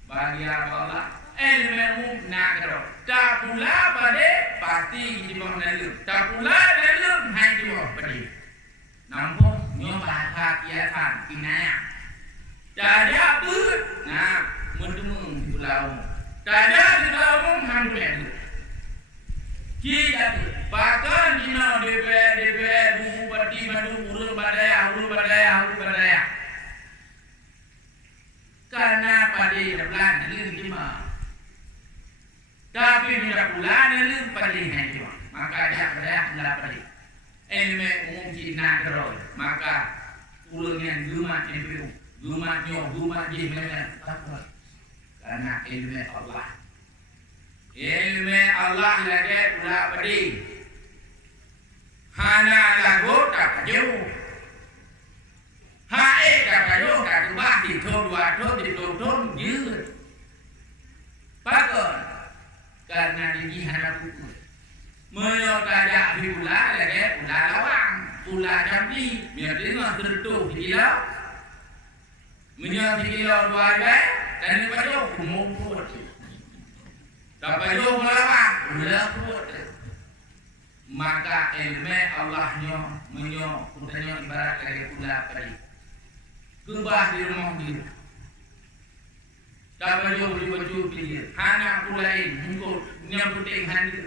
Bagi Allah. Ilmu nak kero. Tak pula pada pasti di bawah dalam. Tak pula dalam hanya di bawah pada. Nampun nyoba kiasan kinaya. Tak ada pun. Nah, mendung pulau. Tak ada di pulau hampir. Kita bahkan di mana DPR bupati mendung urus badaya. Karena pada bulan ini cuma. Tapi tidak bulan ini pada ini. Maka dia pada pada. Ilmu umum Cina terus. Maka ulangnya jumat NPU, jumat jihman takwa. Karena ilmu Allah. Ilmu Allah lagi pula pada. Hana lagu tak jauh. Hai tak jauh tak ubah di thônยืด. Bagus. Karena di hana pukul. Menyotaja di pula lagi pula lawang, pula jambi, biarlah tertutup di kilo. Menyot di kilo dua ribu dan di pajak kumpul. Tak pajak melawang, pula put. Maka ilmu Allahnya menyot, putanya ibarat lagi pula padi. Kebah di rumah dia. Tak pajak baju dia. Hanya pula ini, mungkul nyamputing handi.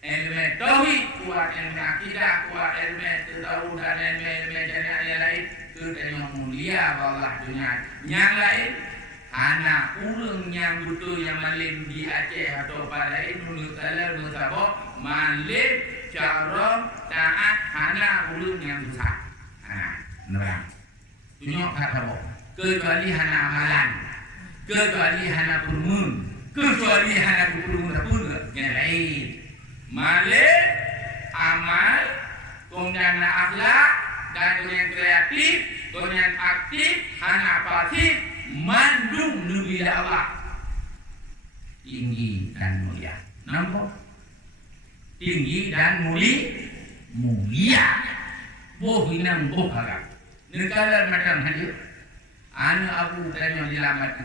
Ilmu tauhid kuat, ilmu akidah kuat, ilmu tasawuf dan ilmu jannah yang lain kita yang mulia Allah dunia. Yang lain anak urang yang betul yang malim di Aceh atau pada lain menurut saya musabok malim cara taat anak urang yang besar. Nerang. Tunjuk kata boh. Kecuali anak amalan, kecuali anak permun, kecuali anak permun pun yang lain. Malik, amal, kemudian akhlak, dan kemudian kreatif, kemudian aktif, anak pasif, mandung Nabi Allah. Tinggi dan mulia. Nampak? Tinggi dan mulia. Boh hinang boh agak. Negara macam hadir. Anak Abu Daniel dilamati.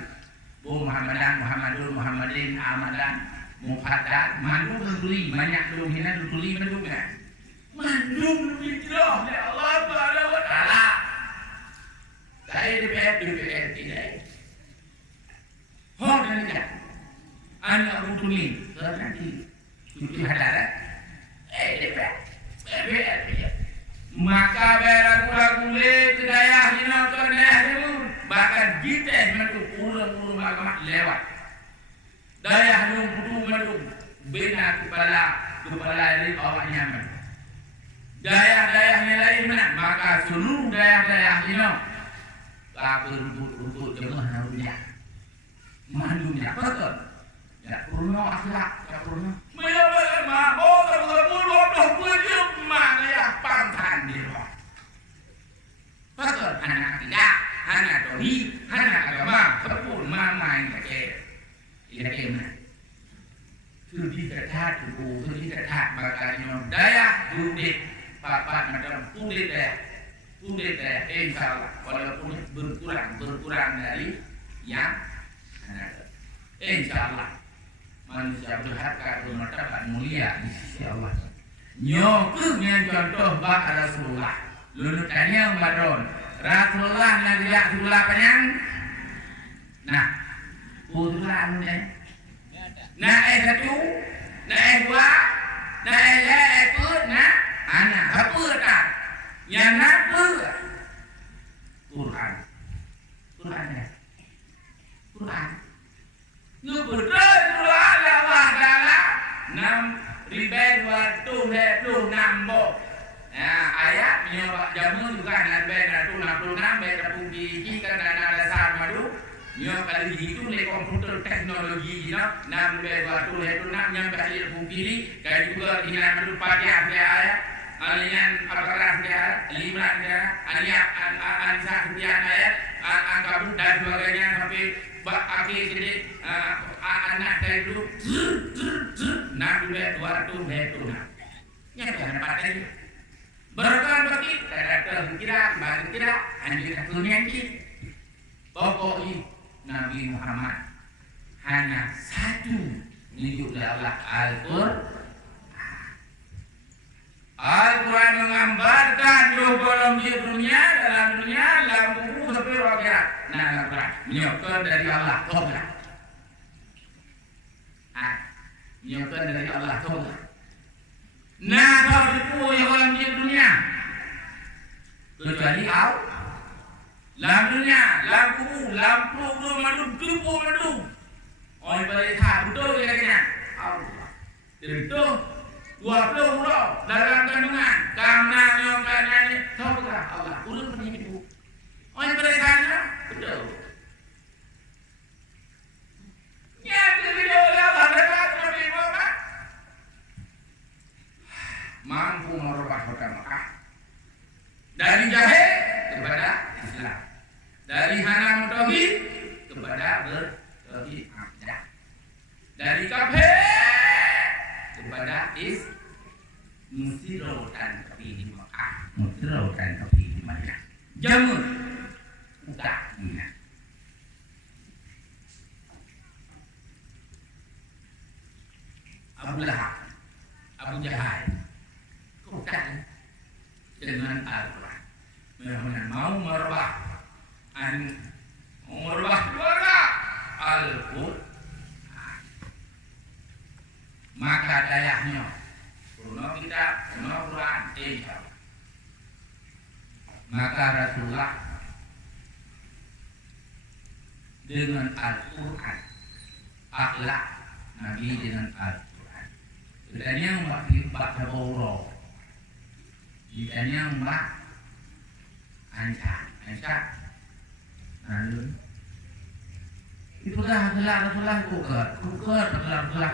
Boh Muhammadin, Amadan. Muhaddad, mandu tuli banyak belum hina tuli mandu kan. Mandum hijrah oleh Allah Subhanahu wa taala. Saya DPR tidak. Hor dan tidak. Anak rutuni nanti cuci hadarat. DPR. Maka beragu-ragu ke daya hina ke daya dulu. Bahkan kita mentu urang-urang agama lewat. Daya dulu putu mentu bina kepala dari awak nyaman. Daya-daya lain mana? Maka seluruh daya-daya hina rumput jemaah harunya. Mandumnya betul. Ya kurno akhlak, ya kurno. Menyebabkan mabuk terlalu mana ya pantan di bawah. Betul, anak tidak, anak doi, anak agama, kepun mama yang kecil. Tidak kena. Tujuh kata makanya daya dudik, papa macam kulit daya, insyaallah walaupun berkurang dari yang anak. Insyaallah manusia berharga bermartabat mulia di sisi Allah. Nyoku yang contoh bah Rasulullah. Lulutannya madon. Rasulullah nabi Rasulullah panjang. Nah, utulan ni. Nah, satu, nah dua, nah itu, nah anak apa tak? Yang apa? Quran. Như bữa rơi đó là hòa là năm riben và tu hệ tu nam bộ ayat nyo jamu juga nan ben tu nam ben pundi jika nana dasar madu nyo kali itu le komputer teknologi nam ben wa tu hệ tu nam yang kali pundi kali juga ina madu pakai ayat alian apakah dia lima dia alian ansa dia ayat angka dan sebagainya sampai akhir jadi anak dari dulu nak dua tu betul nak yang jangan pakai berkan bagi kira anjir dunia ini pokoknya Nabi Muhammad hanya satu menunjuk Allah Al-Quran menggambarkan dalam dunia dalam buku sampai akhirat. Nah, Al-Quran menyokong dari Allah Ta'ala. Menyokong dari Allah Ta'ala. Nah, kalau buku yang dalam dunia kecuali dalam dunia, dalam buku, dalam buku madu. Orang pada tak betul kira-kira. Allah. Betul. 20 dalam kandungan karena nyokanya taulah Allah urut begitu orang beresanya betul ya video Allah dekat Nabi Muhammad mampu merubah kota Mekah dari jahil kepada Islam dari hanam tauhid kepada bertauhid akidah dari kafir kepada musirautan tapi di Mekah, musirautan tapi di Madinah. Jamur utak Madinah. Abu Lahab, Abu Jahal, utak dengan Al-Quran. Mereka mau merubah keluarga Al-Quran. Maka dayahnya Kurno kita, Kurno Quran insyaallah. Maka Rasulullah dengan Al-Quran akhlak Nabi dengan Al-Quran. Ditanya mbak baca boro, ditanya mbak Anca lalu itulah Rasulullah kuker Rasulullah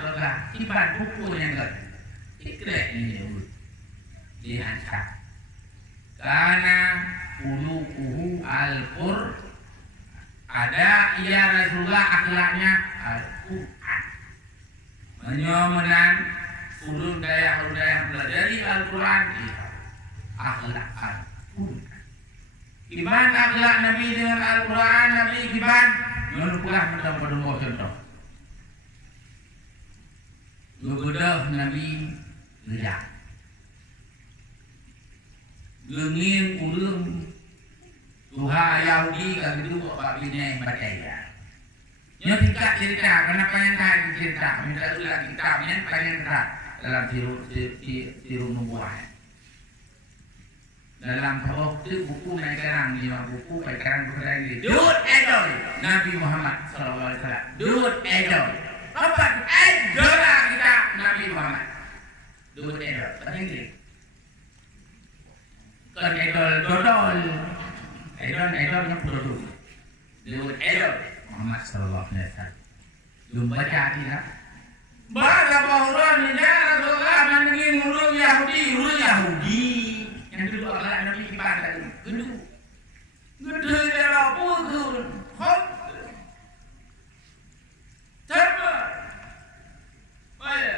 sudah tiban buku yang enggak ikrek ini diangkat karena ulukuhu al-Qur ada ia Rasulullah akhlaknya Al-Quran menyomenan ulun daya dari Al-Quran akhlak Al-Quran gimana akhlak Nabi dengan Al-Quran Nabi gimana menurutlah menurut contoh Lugudah Nabi lihat Lengin ulung Tuhan Yahudi kan itu Bapak Bina yang percaya. Yang tingkat cerita, kenapa yang lain cerita? Minta ulang kitabnya, pengen tak dalam tiru nubuah. Dalam waktu buku Mekarang, 5 buku Mekarang Berdiri. Dut Edol, Nabi Muhammad SAW. Dut Edol. Apa? Edol kita Nabi Muhammad. Dut Edol, bahasa Inggris. Kan Edol dodol. Edol yang dodol. Dut Edol. Muhammad sallallahu alaihi wasallam. Belum baca tidak? Baca bahwa ya Rasulullah meningin urung Yahudi. Yang kedua adalah Nabi ibadah itu. Gede darah pun. Hot. Coba. Baik.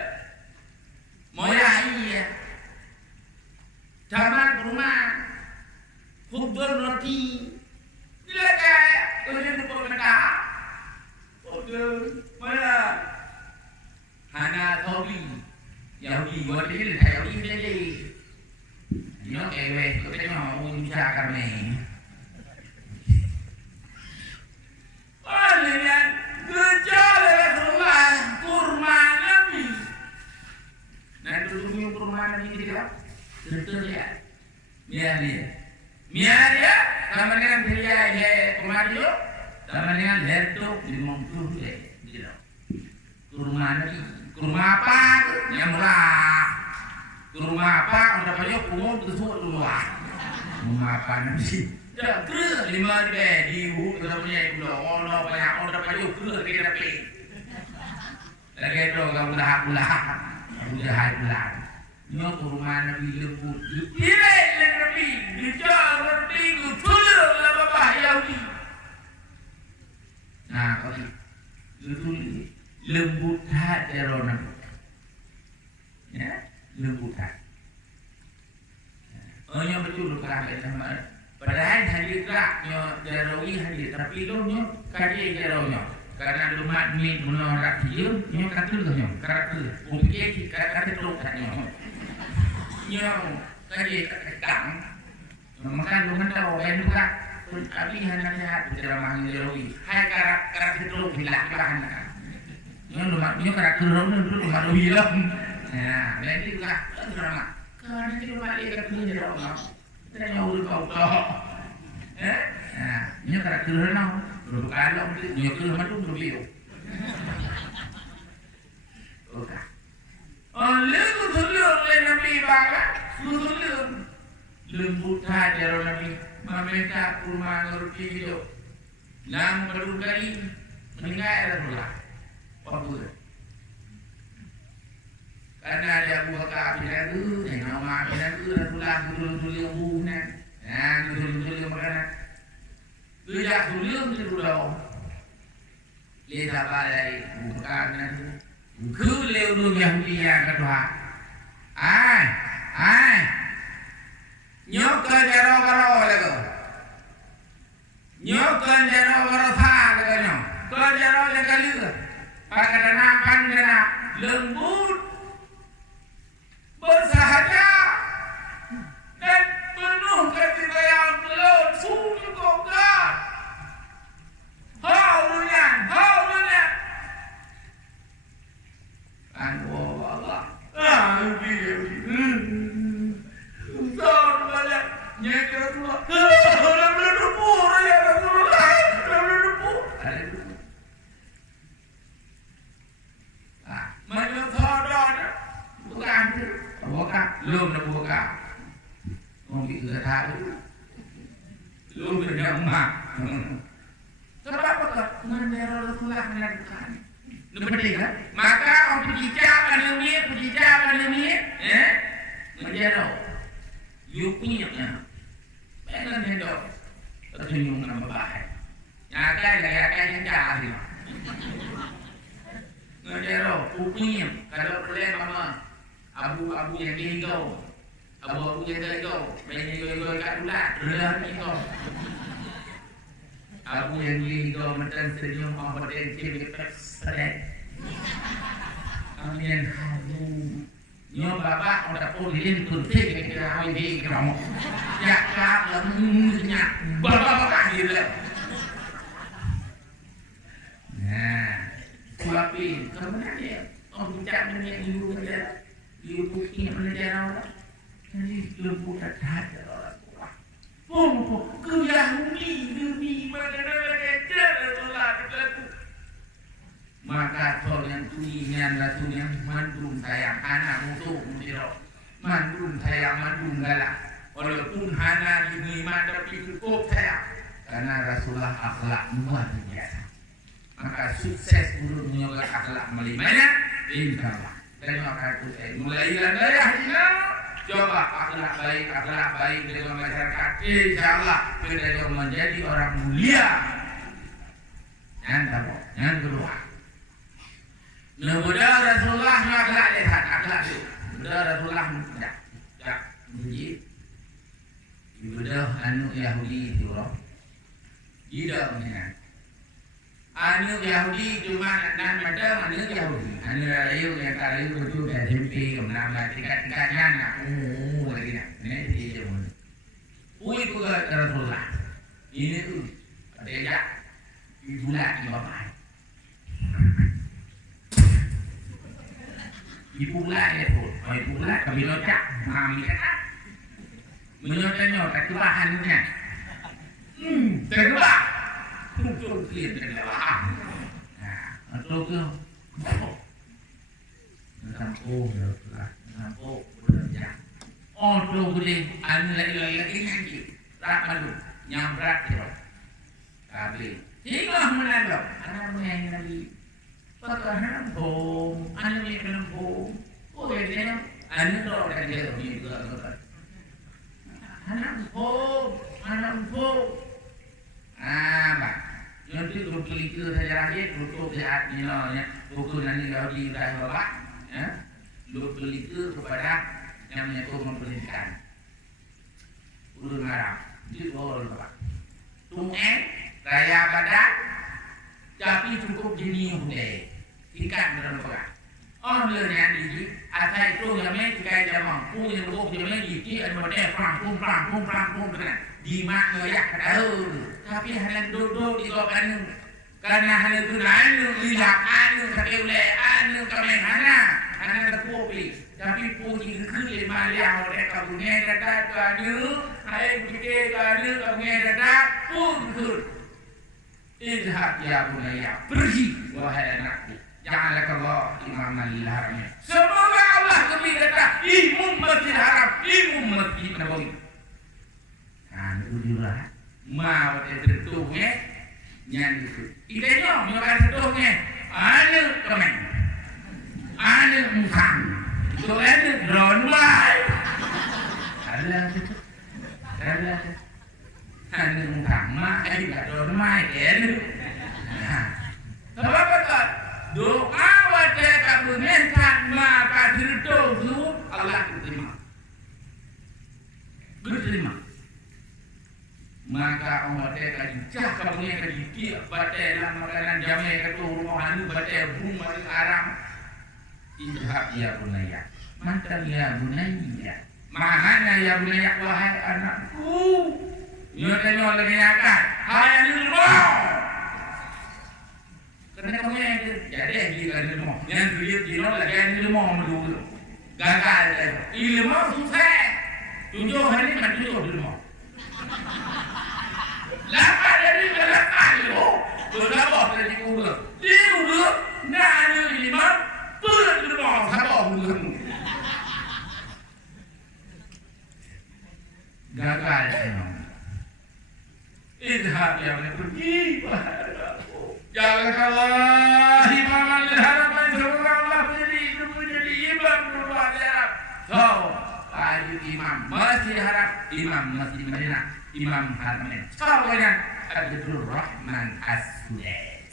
Moya iya. Taman rumah. Hubur roti. Dilakai. Kemudian lupa mereka. Mana? Hana Tobi Yahudi buat dia Yahudi jadi. Nó ewe có cái nhỏ unja karne. Alian gejala rumah kurma Nabi. Nah itu kurma Nabi tidak. Betul ya. Miar ya. Sama dengan dia kemarin sama dengan herto di Mongkul tidak. Kurma Nabi. Kurma apa? Yang murah. Kurma apa? Udah banyak umum tersebut dulu lah. Kurma apa Nabi? Ya kerja 5 di udah punya ibu Allah banyak udah banyak kerja kita pilih. Lagi itu kamu dah pulang, udah hari pulang. Nyo kurma Nabi lembut. Pilih Nabi, dijual berarti tulis lah bapak Yahudi. Nah kalau itu lembut hati Nabi. Ya. Lembutan. Yang betul kerana sama. Padahal hadir keraknya jarawi hadir tapi lohnya kaki jarawnya. Karena lumat ni menolak dia, nyo kata lohnya karakter. Mungkin kata teruk katnya. Nyo kaki kekang. Makan lumat tahu yang berat. Tapi hanya sehat dalam angin jarawi. Hai karakter teruk hilang bahan. Nyo lumat nyo karakter lohnya dulu lumat hilang. Nah, jadi juga drama. Karena di rumah dia kerja drama. Kita nyuruh kau toh. Nah, ini karakter renang. Berapa kali nyuruh macam tu berbio. Oke. Oh, lalu dulu Nabi baga, dulu lembut saja Nabi. Meminta kurma ngerti itu. Nang berukari meninggal pula. Apa? Karena ada Abu Bakar bila tu, yang Umar bila tu, Rasulullah dulu umumnya, dulu makanan. Tu jak dulu. Lihat apa dari Abu Bakar nanti. Kau Yahudi yang kedua. Nyokkan jaro lego. Nyokkan jaro sah lego nyok. Kau jaro lego lego. Pakai dana lembut. Bersahaja dan penuh ketika yang belum sungguh kokat. Haulunya. Anggo Allah. Usah banyak nyekir Rasulullah. Belum depur ya Rasulullah. Belum depur. Macam saudara. Bukan. Buka, belum nak buka. Mungkin kita tahu. Belum berjam mak. Sebab apa? Menjara Rasulullah menaruhkan. Betul kan? Maka orang pujijak ini, menjara. Yuknya, pengen hendok. Tersenyum nama baik. Nyata yang jahil. Menjara, yuknya. Kalau boleh mama. Abu yang hijau, abu yang hijau, hijau kat ulat, relah hijau. Abu yang hijau macam senyum orang berdengki dekat sedek. Amin halu, Nyo baba orang polin kunting kita awal di keramo. Ya kak lemnya baba gitu. Nah, tapi sebenarnya orang bicara mengenai ibu menjadi ibu ini menjadi orang. Jadi lembu terhadap orang tua. Oh, kuyahuni demi maka yang tulinya ratu yang mandung sayang anak untuk mutiro mandung sayang mandung galak walaupun hana diniman tapi cukup sayang karena Rasulullah akhlak luar biasa maka sukses untuk menyolat akhlak melimanya insyaallah dan maka mulai dari coba akhlak baik dengan masyarakat insyaallah kita menjadi orang mulia yang kedua Nabudah Rasulullah akhlak lihat akhlak itu. Nabudah Rasulullah tak menjadi. Nabudah anu Yahudi itu loh. Tidak menyenang. Anu Yahudi cuma nan macam anu Yahudi. Anu rayu yang karayu itu dah SMP kemenangan tingkat-tingkatnya nak. Oh lagi nak. Ini dia cuma. Ui tu Rasulullah. Ini tu ada jak. Ibulah di bawah. Ibulah itu, ibulah kami locak, kami kata, menyotanya kata bahannya, terubah, tuntun clear terubah, atau ke, nampu, berjam, oh tu boleh, anu lagi nanti, rak malu, nyambrak tu, kabel, tinggal menandok, anak yang lagi. Pakai handphone, anu ni handphone, boleh dia, anu tu orang dia ni juga tu. Handphone, bah, nanti tu beli ke saja lagi, tutup jahat ni lah, buku nanti kau di dah bawa, lu beli ke kepada yang menyokong pendidikan, urus marah, di bawah bawa, tunggu, raya badan. Tapi cukup jenis budaya ikan dalam perang. Orang yang di asal itu yang mereka tidak mampu yang cukup yang mereka ada model perang di mana ya tahu. Tapi hanya duduk di kokan karena hanya anu lihat anu sakile anu kamera hanya terkopi. Tapi puji kerja malah orang kabunya datang anu, hai kita anu kabunya datang pun Izhab ya bunayya, pergi wahai anakku. Ja'alakallah imaman lil haram. Semoga Allah kata imam masjid haram, imam masjid nabawi. Kan ujulah mau tertutuhnya nyan itu. Idenya mau tertutuhnya anu kemen. Anu musang. Itu anu drone mai. Ada itu. Anu sama juga drone mai kan. Sebab apa? Doa wajah kabulkan maka tertutup Allah terima. Maka orang mereka dijah kabulnya kejikir batai dalam makanan jamai ke rumah anu batai rumah haram. Izhab ya bunayya. Mantan ya bunayya. Mahana ya bunayya wahai anakku. Nyotanya lagi akan. Hai anakku. Kerana kamu yang jadi jika ilmu, yang dia jinak lagi yang ilmu dulu, gagal lagi. Ilmu susah, tunjuk hari ni tunjuk ilmu. Lapa dari belakang ilmu, berapa dari kuda, dia kuda, nak ada ilmu, pun ilmu sama kuda. Gagal ilmu. Izhab yang pergi. Ja'alakallah imaman lil haraman. Semoga Allah menjadi imam berbuat Arab. So, baju imam masih harap imam masih Madinah, imam Haramain. Sekarang Abdul Rahman As-Sudais.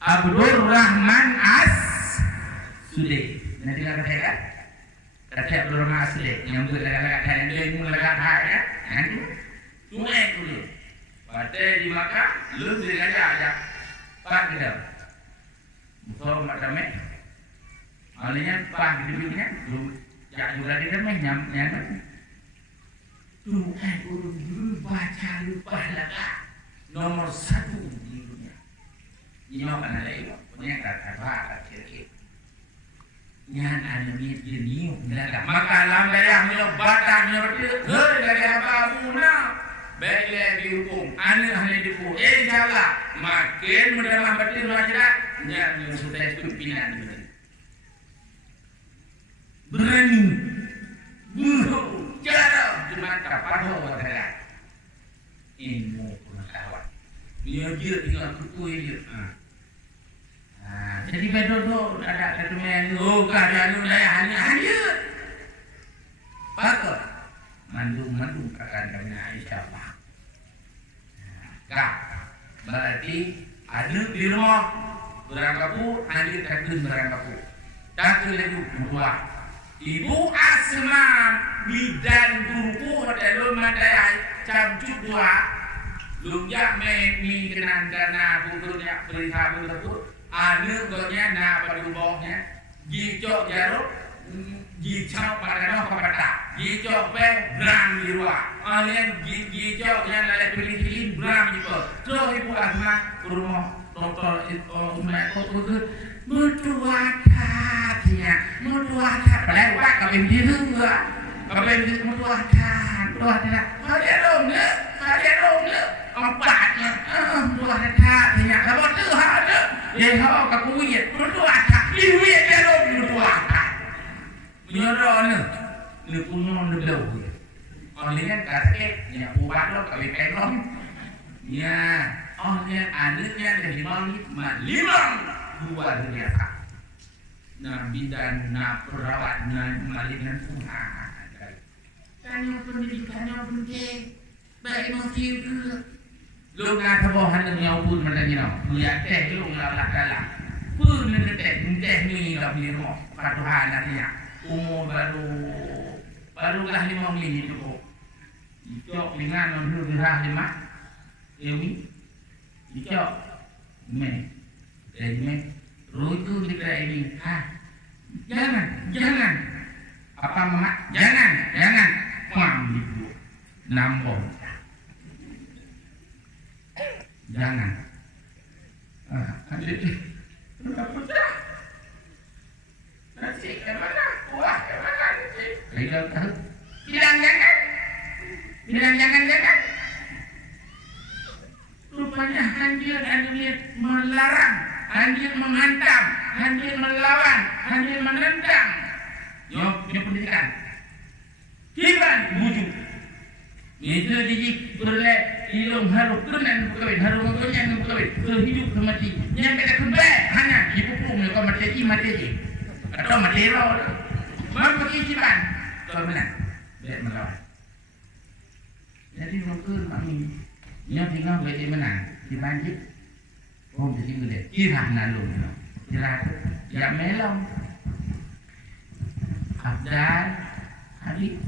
Abdul Rahman As-Sudais. Nanti kata saya kan? Kata Abdul Rahman As-Sudais. Yang berkata-kata yang dia mulakan hak ya. Nanti tunai dulu. Batai di Makkah, lu di aja. Pak kita. Musuh macam ni. Olehnya pah gitu-gitu kan. Ya juga dia kan nyampe. Tuh urut baca lupa lah. Nomor 1 di dunia. Ini mau kan ada itu. Punya kata-kata kira-kira. Nyan ada miet jeniu. Maka lambai yang nyok batang nyok dia. Hei dari apa muna. Baiklah dihukum. Ane hanya dihukum. InsyaAllah. Makin mudah betul masyarakat. Nyan yang sudah pimpinan. Berani. Cara. Cuma kapan ho adalah. Ilmu pengetahuan. Dia tinggal kukui dia. Jadi bedodo ada ketumen keadaan hanya pakar mandung akan kami insyaallah. Berarti ada di rumah berangkapu anjir kadun berangkapu. Tak lagi dua. Ibu Asma bidan guruku dalam mandaya camcuk dua. Lunjak mi kenan karena bukunya berita tersebut. Anu gonya na padubohnya jicok jaruk jicok pada kepada jicok pe brang di ruang alian jicok yang ada pilih brang itu terus ibu Asma rumah dokter itu itu mutuatatnya mutuatat lewat kabin biru kabin mutuatat ada dong empatnya mutuatatnya kalau tu ada dia hao kakuit mutuatat diwet dia mutuatat nyorone ni punon de do alian katek nya ubat lo kabin penon nya nya adanya dari limang dua ternyata nabi dan perawat malinan Tuhan tanya pendidikannya penting baik masih lu ngah tabohan dengan yang pun menanya melihat teh lu ngalah kalah pun dengan teh ni dah biro Tuhan nantinya umur barulah 5 minit cukup jok dengan non dirah 5 ewi jok me rutu kita ini jangan apa mak jangan pam ibu nambong jangan adik nasi kemana kuah kemana bilang jangan rupanya anjir melarang, anjir menghantam, anjir melawan, anjir menentang. Punya pendidikan. Kiban bujuk. Itu dijik berlek ilung haru kenan kawin haru menggoyang kawin kehidup kemati. Nyampe tak kembali hanya ibu pun kau mati atau mati roh. Mampu kiban. Kau menang. Baik melawan. Jadi mungkin kami yang tinggal boleh menang di banjir, jadi boleh kirah nalung, kirah yang melong, Abdal, Habib,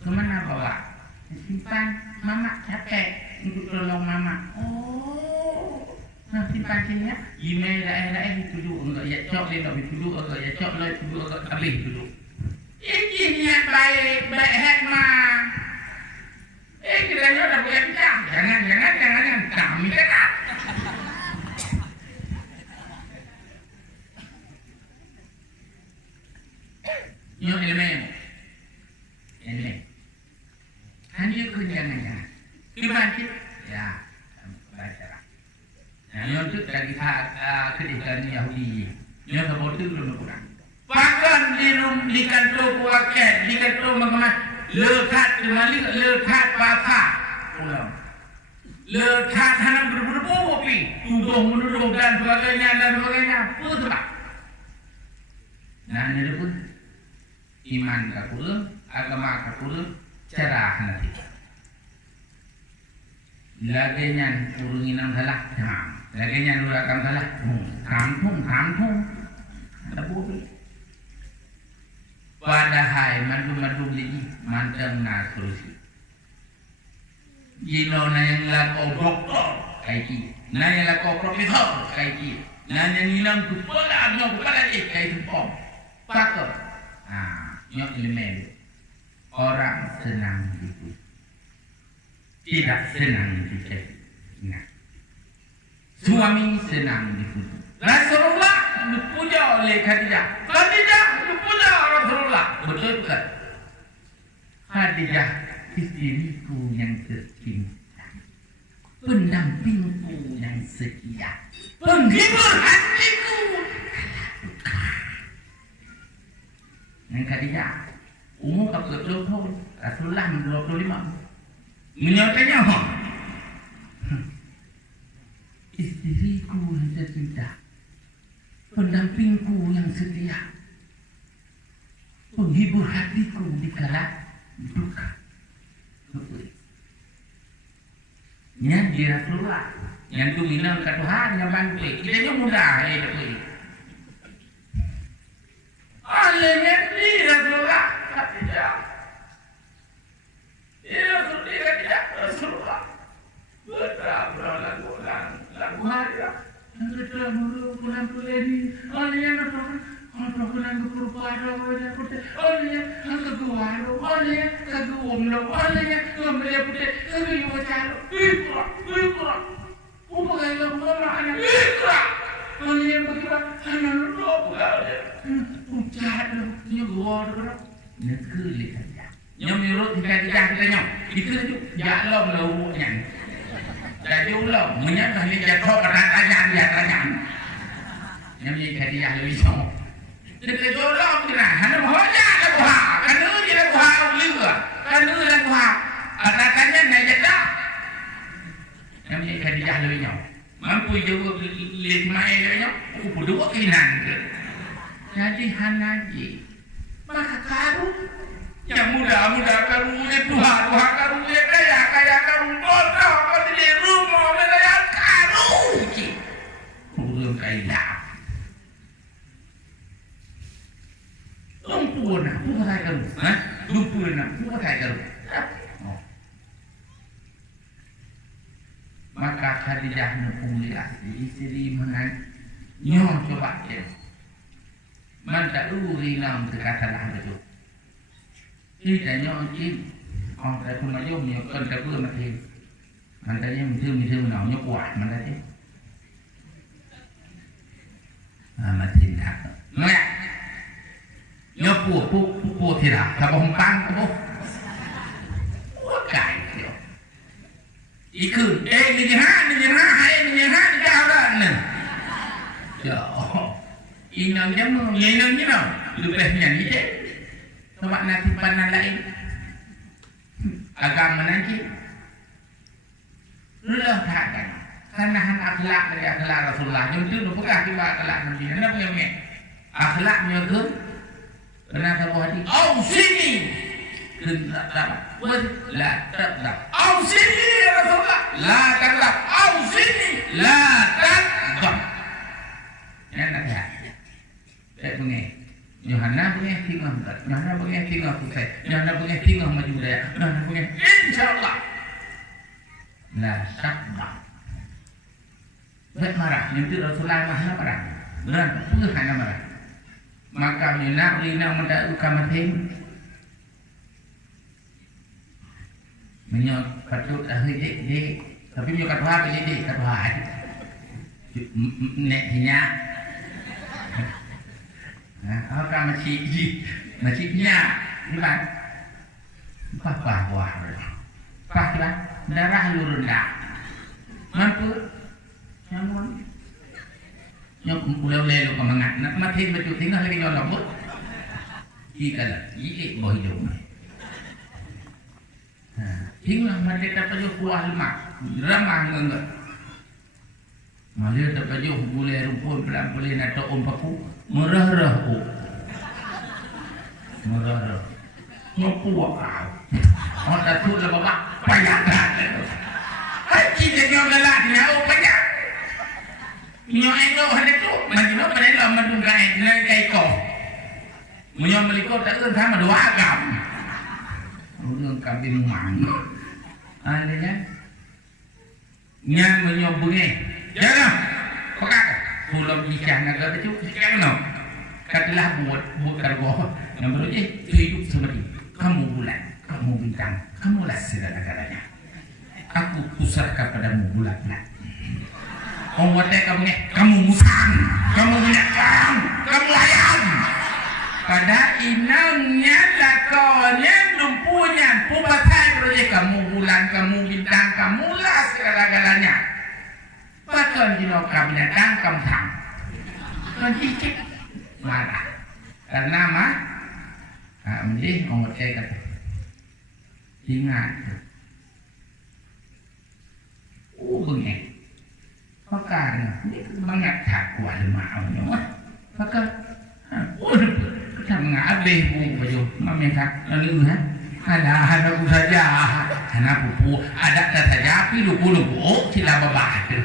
kemana bawa? Simpan, mama capek untuk tolong mama. Oh, nah simpan sini ya. Email daerah itu dulu, enggak ya cok dia tapi dulu, enggak ya cok lah dulu, enggak habis dulu. Ini baik hikmah. Kita udah boleh bincang. Jangan. Kami kan. Nyok elemen. Hanya jangan. Dibantu. Ya, baca. Nah, nyok itu dari ketika Yahudi. Nyok sebut itu belum kurang. Bahkan di kantor wakil, di kantor mengemas. Lekat kembali lekat bapa ulang lekat hanam berburu kopi tuduh dan sebagainya betul tak nah ini pun iman kakul agama kakul cara nanti lagenya urunginan salah lagenya lurakan salah kampung ada bodoh padahal madu lagi manteng na solusi. Gino na yang lako doktor kaiki, na yang lako profesor kaiki, na yang nilang kupola agno kepala kay tumpong. Pakar. Nyok elemen. Orang senang dipuji. Tidak senang dipuji. Nah. Suami senang dipuji. Rasulullah dipuja oleh Khadijah. Khadijah dipuja Rasulullah. Betul tak? Khadijah istriku yang tercinta, pendampingku yang setia, penghibur hatiku. Yang Khadijah umur 40 tahun, Rasulullah 25. Menyatakan istriku yang tercinta, pendampingku yang setia, penghibur hatiku di kala duka. Yang di Rasulullah, yang tu minang kat Tuhan yang bantu. Kita ni mudah tak. Alanya di Rasulullah Khadijah. Rasulullah. Berapa lagu hari. Yang kita mulu pulang ni. Alanya Orang kerupakan orang putih, orang keguaro, orang keguomlo, orang kembali putih, keguyo calo, ikra, upakai lembaga anak, ikra, orang bagaimana, anak lupa ucap nyuguar, negeri saja, nyom nyurut kita nyom, itu jalan lauknya, jadi ulang, menyatakan jatuh pertanyaan, nyom ni hadiah lebih jauh. Kita dorong kena, hanya mahunya ada buah, kerana dia ada buah uliga, kerana ada buah, katanya naik dah. Yang ni Khadijah lebih nyau, mampu juga lihat mai lebih nyau, dua kinan ke. Jadi hanaji, maka karu, yang muda karu, yang tua karu, yang kaya karu, bodoh, kalau di rumah mereka karu, urung kaya. Lumpurna, bukan karu, lumpurna, bukan karu. Maka Khadijah nepunglah istri menang, nyoh coba dia. Manta uri nam terkatalah betul. Kita nyoh cip, orang tak pun majum nyoh kan tak pun mati. Manta dia mesti menang nyoh kuat manta dia. Mati dah. Nyoh. Nhớ của thì là bóng băng của bố cái kiểu ý cử ê mình hát hay mình hát đi cao ra nè trời ý nâng giống nhảy nâng như nào được về nhà như thế các bạn là thì bạn là lại agama nanti lu tak kan karena han akhlak dari akhlak Rasulullah yang itu bukan kita akhlak Nabi nak punya akhlaknya tu Kenapa hati? Sini. Kenapa? La tadab. Sini Rasulullah. La tadab. Sini. La tadab. Yang nak ya. Tak bunyi. Yohana bunyi tinggal berat. Yohana bunyi tinggal putih. Yohana bunyi tinggal maju daya. Yohana bunyi insyaallah. La tadab. Tak marah. Yang itu Rasulullah marah. Berat. Bukan marah. Maka nak lina mendak ukamatin menyok patut dik tapi menyok katwa ke dik katwa nek nya apa masih nya ni bang apa wah pak darah lu rendah mampu nyamun nhóc leo leo còn ngặt nó mất thêm một chút tiếng nó lấy cho lòng bút gì cả là ý bồi dụng tiếng là mà để dapat jo kuah lemak ramah enggak mà dia dapat jo boleh rumput pelan boleh nak om paku merah ngopu kau orang dah tu lah bapak payah dah haji dia nyom lelaki au payah Minyo endo hande tu, magino pada dalam madungkai ngai ko. Minyo meliko tak eur sama dua agam. Urang kambing mang. Alenya. Nya minyo bunge. Jangan. Pakak. Pulau ikan agak tu ikan no. katalah buat kargo yang berarti hidup seperti kamu bulan, kamu bintang, kamulah segala-galanya. Aku pusatkan padamu bulan-bulan. Orang wadah kamu musang, kamu menyakang, kamu layan. Pada inangnya lakonnya lumpuhnya pubatai berarti kamu bulan, kamu bintang, kamulah segala-galanya. Bahkan jino kami datang kamu sang. Kan cicik marah. Karena mah mending orang wadah kata ingat. Bengeng. Makanya ini mengatak kuat lemahnya. Maka kita mengabeh baju memang lalu ada aku saja anak pupu ada saja tapi lupu tidak babah tu.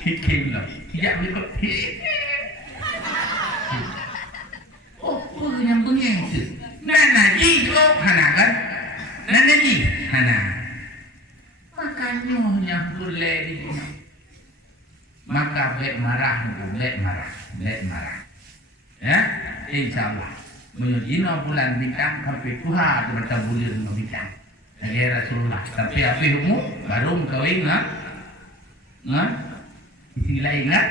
Hikim lah, tidak boleh. Yang bengeng tu. Nana ji tu hana kan? Nana ji hana. Makanya yang boleh di sini. Maka bet marah, bet marah. Ya, insyaAllah. Menyujina bulan bintang sampai Tuhan tu macam bulan bintang. Dari Rasulullah. Tapi apa hukum? Baru kawin kan? Istilah ingat?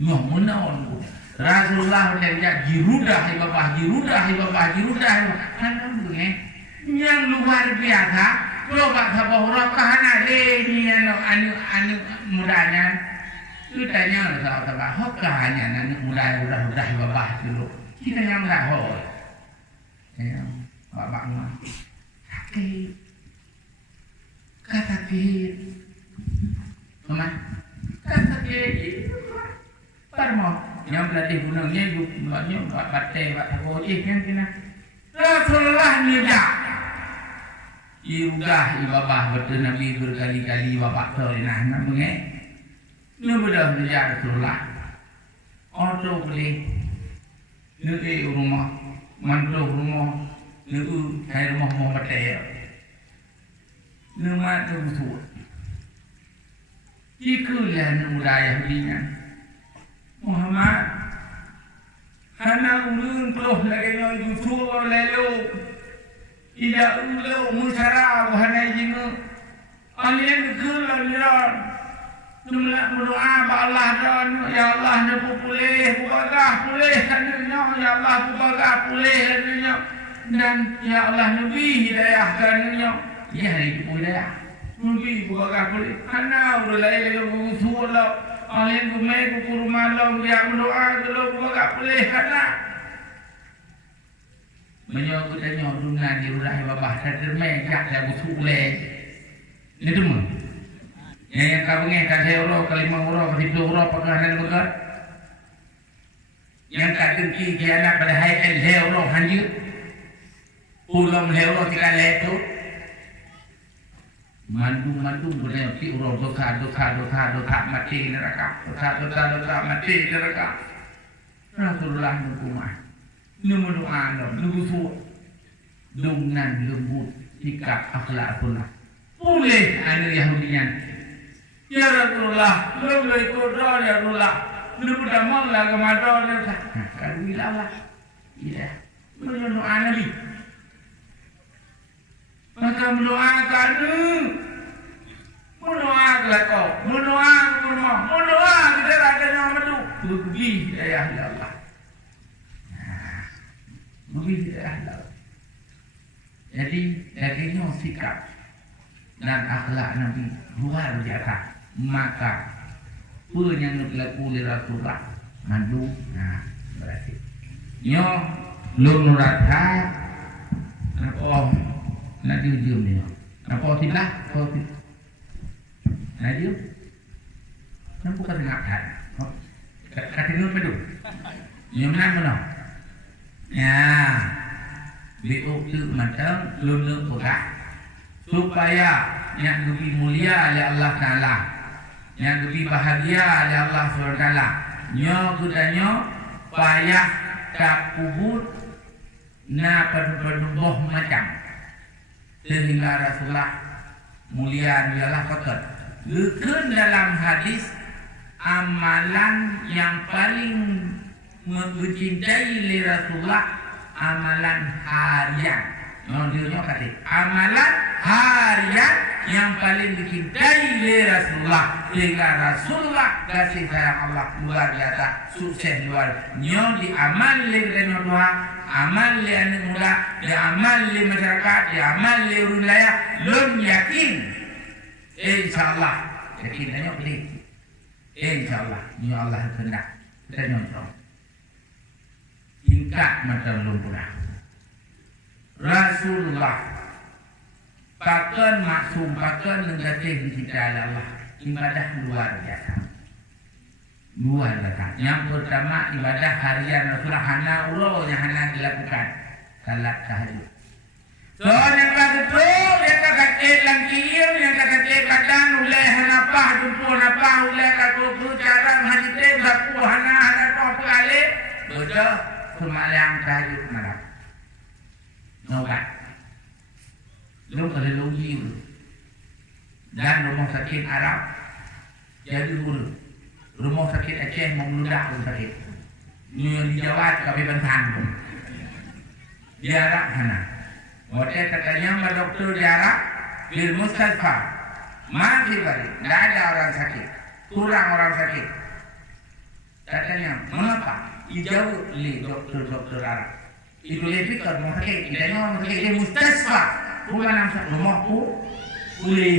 Yang menawan tu. Rasulullah melihat jirudah karena begini yang luar biasa. Kalau tak sabar orang kahana ni anu mudanya kita yang sabar hok kahanya anu mudah babah dulu kita yang dah ya babak mah kata parmo yang berlatih gunungnya banyak batai batai kan kena Rasulullah nida irudah ibabah betul Nabi berkali-kali bapak tolina namanya ni mudah nida Rasulullah auto boleh ni rumah mantu rumah ni kai rumah mau batai ni mat tu betul ikulah mudah Yahudinya Muhammad hana ulun toh lagi no yutu lelo ida ulo musara hana jingu alien kulan jumlah berdoa ba Allah dan ya Allah ne pulih bugah pulih kannya ya Allah bugah pulih kannya dan ya Allah nabi hidayah kannya ya hari hidayah nabi bugah pulih hana ulai lagi yutu lo Alien kumai kuku rumah lo dia berdoa kalau buka boleh karena menyokut dan nyodunan di rumah babah terdermai jak dah busuk leh ni tu mun yang kau mengenai €1 ke €5 ke €10 pekanan betul yang tak tinggi dia nak pada hai €1 hanya pulang €1 tiga leto mandu boleh pi urang dosa mati neraka dosa mati neraka Rasulullah hukumah doa nubusu dengan lembut sikap akhlakullah boleh anu Yahudian ya Rasulullah boleh doa ya Rasulullah lembut amal lah kemador kan bilalah iya doa Nabi maka mendoakan kau mendoa kita rakyatnya madu lebih hidayah Allah lebih hidayah Allah jadi darinya sikap dan akhlak Nabi luar biasa maka pun yang berlaku di Rasulullah madu berarti nyo lunuratha nak diujung dia. Apa tidak? Apa tidak? Nak diu? Nampu kan ngakan. Katinun pedu. Yang mana? Ya. Biuk tu macam lulu putah. Supaya yang lebih mulia oleh Allah Taala, yang lebih bahagia oleh Allah SWT. Nyo gudanya payah tak kubur na penuh macam. sehingga Rasulullah mulia adalah fakir. Lekun dalam hadis amalan yang paling mencintai oleh Rasulullah amalan harian. Nontonnya kata amalan harian yang paling dicintai oleh Rasulullah sehingga Rasulullah kasih sayang Allah luar biasa, sukses luar. Nyo di amal oleh dengan Tuhan, amal oleh anak muda, di amal oleh masyarakat, di amal oleh wilayah. Lun yakin, insyaallah yakin nyo beli. InsyaAllah Ni Allah hendak kita nyontok tingkat macam lumpurah Rasulullah pakan maksum pakan negatif di Allah ibadah luar biasa yang pertama ibadah harian Rasulullah hana ulo yang hana dilakukan salat tahajud. So yang kedua yang kata langkiam yang kata badan oleh hanapah jumpa napah oleh kata cara hadis baku hana kau kali betul semalam tahajud malam. Nobat. Lu kalau lungi dan rumah sakit Arab jadi guru. Rumah sakit Aceh mau meludak rumah sakit. Ni di Jawa kami bentang pun. Di Arab sana. Waktu katanya sama dokter di Arab bil mustasfa masih balik, tidak ada orang sakit, kurang orang sakit. Katanya mengapa? Jauh li dokter Arab. Itu lebih ke rumah sakit, tidak orang sakit di mustasfa, bukan langsung rumahku boleh.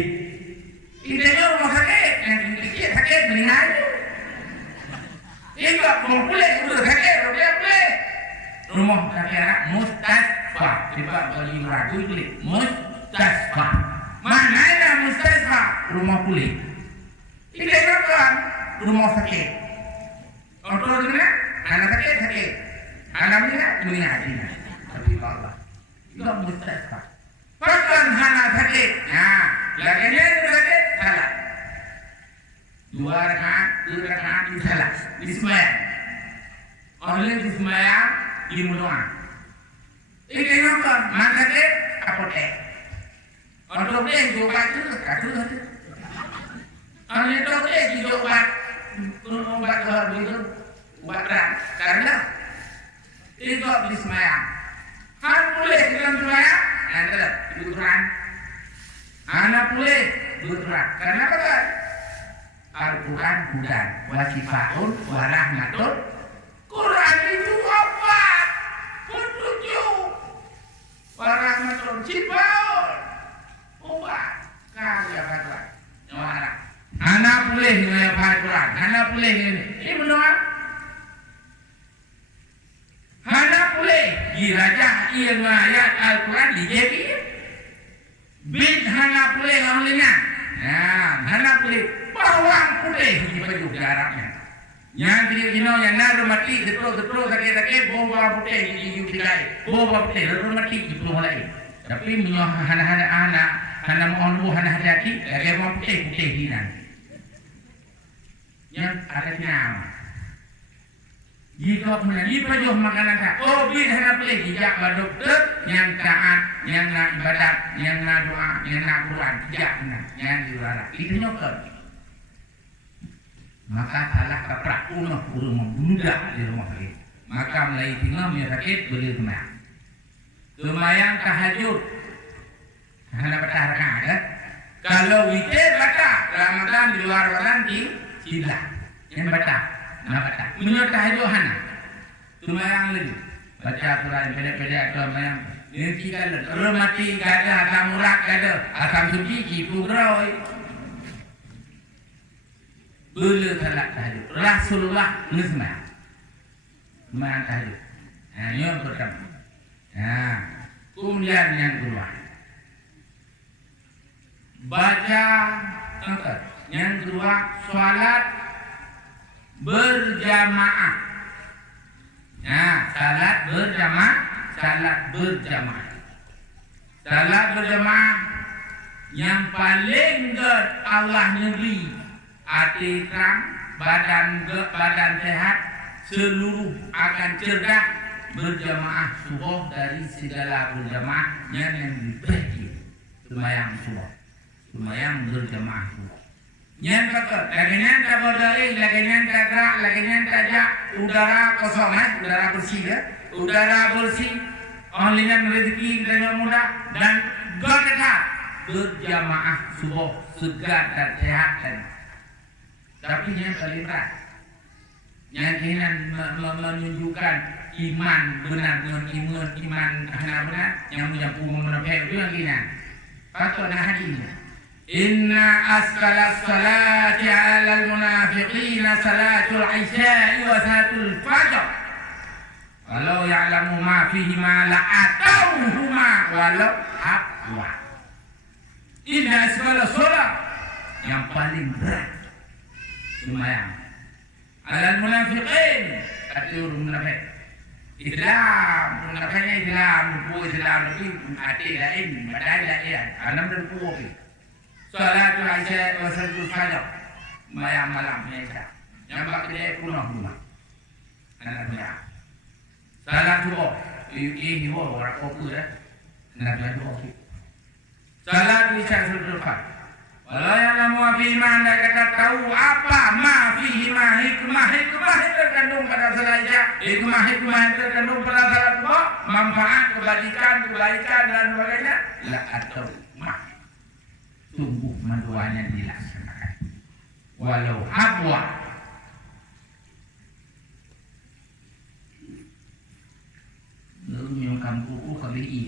Tidak rumah sakit yang sedikit sakit meninggal. Ini tak boleh, udah sakit, boleh. Rumah sakit Arab mustasfa. Sebab bagi meragu itu mustasfa. Mana mustasfa? Rumah pulih. Ini kan rumah sakit. Orang dengar, anak sakit. Anak meninggal. Tapi Allah. Itu mustasfa. Pakan anak sakit. Nah, laganya sakit salah. 2 rakaat salah. Dismayang. Oleh dismayang dimunuhan. Ini kenapa? Maka ke apotek. Untuk dia obat tu, katu. Kalau itu dia juga obat begitu, obat berat. Karena itu habis semayang. Han boleh dalam semayang, nanti Quran. Anak boleh Quran. Karena apa? Al-Quran hudan, wasifaun, warahmatun. Quran itu obat, petunjuk. Warahmatun sifaun, obat. Kaya kata, orang. Anak boleh menghafal Quran, anak boleh ini benar. Anak boleh dirajah ia ayat Al-Quran dijepi. Bid anak boleh orang lengan. Nah, anak boleh bawang putih di baju Arabnya. Yang dino yang naruh mati getro sakit bawa putih di kidai. Bawa putih naruh mati di pulau lain. Tapi menyoh anak mau hati-hati lagi bawa putih dinan. Yang ada nyawa. Jika menjadi pajuh makanan tak, bid anak boleh jejak dokter yang taat, yang nak ibadat, yang nak doa, yang nak Quran, jejak benar, yang dilarang. Itu nyokot. Maka salah kaprak rumah membludak di rumah sakit. Maka mulai tinggal punya sakit beli semayang. Semayang tahajud. Hanya baca rakaat kan? Kalau witir baca, Ramadan di luar Ramadan tidak. Yang baca, nak baca. Menurut tahajud hana. Semayang lagi. Baca Quran pendek-pendek atau semayang. Ini tiga lagi. Remati gada, asam urat gada, asam suci, cipu geroi. Bela salat tahajud. Rasulullah semayang. Semayang tahajud. Nah, ini yang pertama. Nah, kemudian yang kedua. Baca angkat. Yang kedua, salat berjamaah. Nah, salat berjamaah. Salat berjamaah yang paling Allah negeri. Hati terang, badan sehat, seluruh akan cerdas berjamaah subuh dari segala berjamaah yang dibagi. sembahyang subuh. Sembahyang berjamaah subuh. Yang kata, laginya tak berdari, laginya tak gerak, laginya tak jak, udara kosong, udara bersih ya. Udara bersih, ahlinya rezeki dan mudah dan berdekat berjamaah subuh segar dan sehat dan. Tapi yang terlibat, yang ingin menunjukkan iman benar dengan iman benar yang punya menepek itu yang ingin. Patut nak hadisnya. Inna askalas salati alal munafiqina salatul isya'i wa salatul fajr. Kalau ya'lamu ma fihi ma la'atauhuma walau habwa. Inna askalas salat yang paling berat sembahyang alal munafiqin, kata orang munafik. Islam, munafiknya Islam, buku Islam tapi hati lain, badan lain. Karena berbuku. Salatul isya' wa salatul fajr. Sembahyang malam biasa. Yang bak dia penuh rumah. Anak dia. Salat subuh. Ini orang kopi dah. Anak dia kopi. Salat isya' salatul fajr. Walau yang nama firman anda kata tahu apa ma fihi ma hikmah yang terkandung pada salat isya'. Hikmah yang terkandung pada salat subuh, manfaat, kebaikan dan sebagainya. La atau ma. Sungguh mendoanya dilaksanakan. Walau habwa. Lalu nyokam kuku KBI.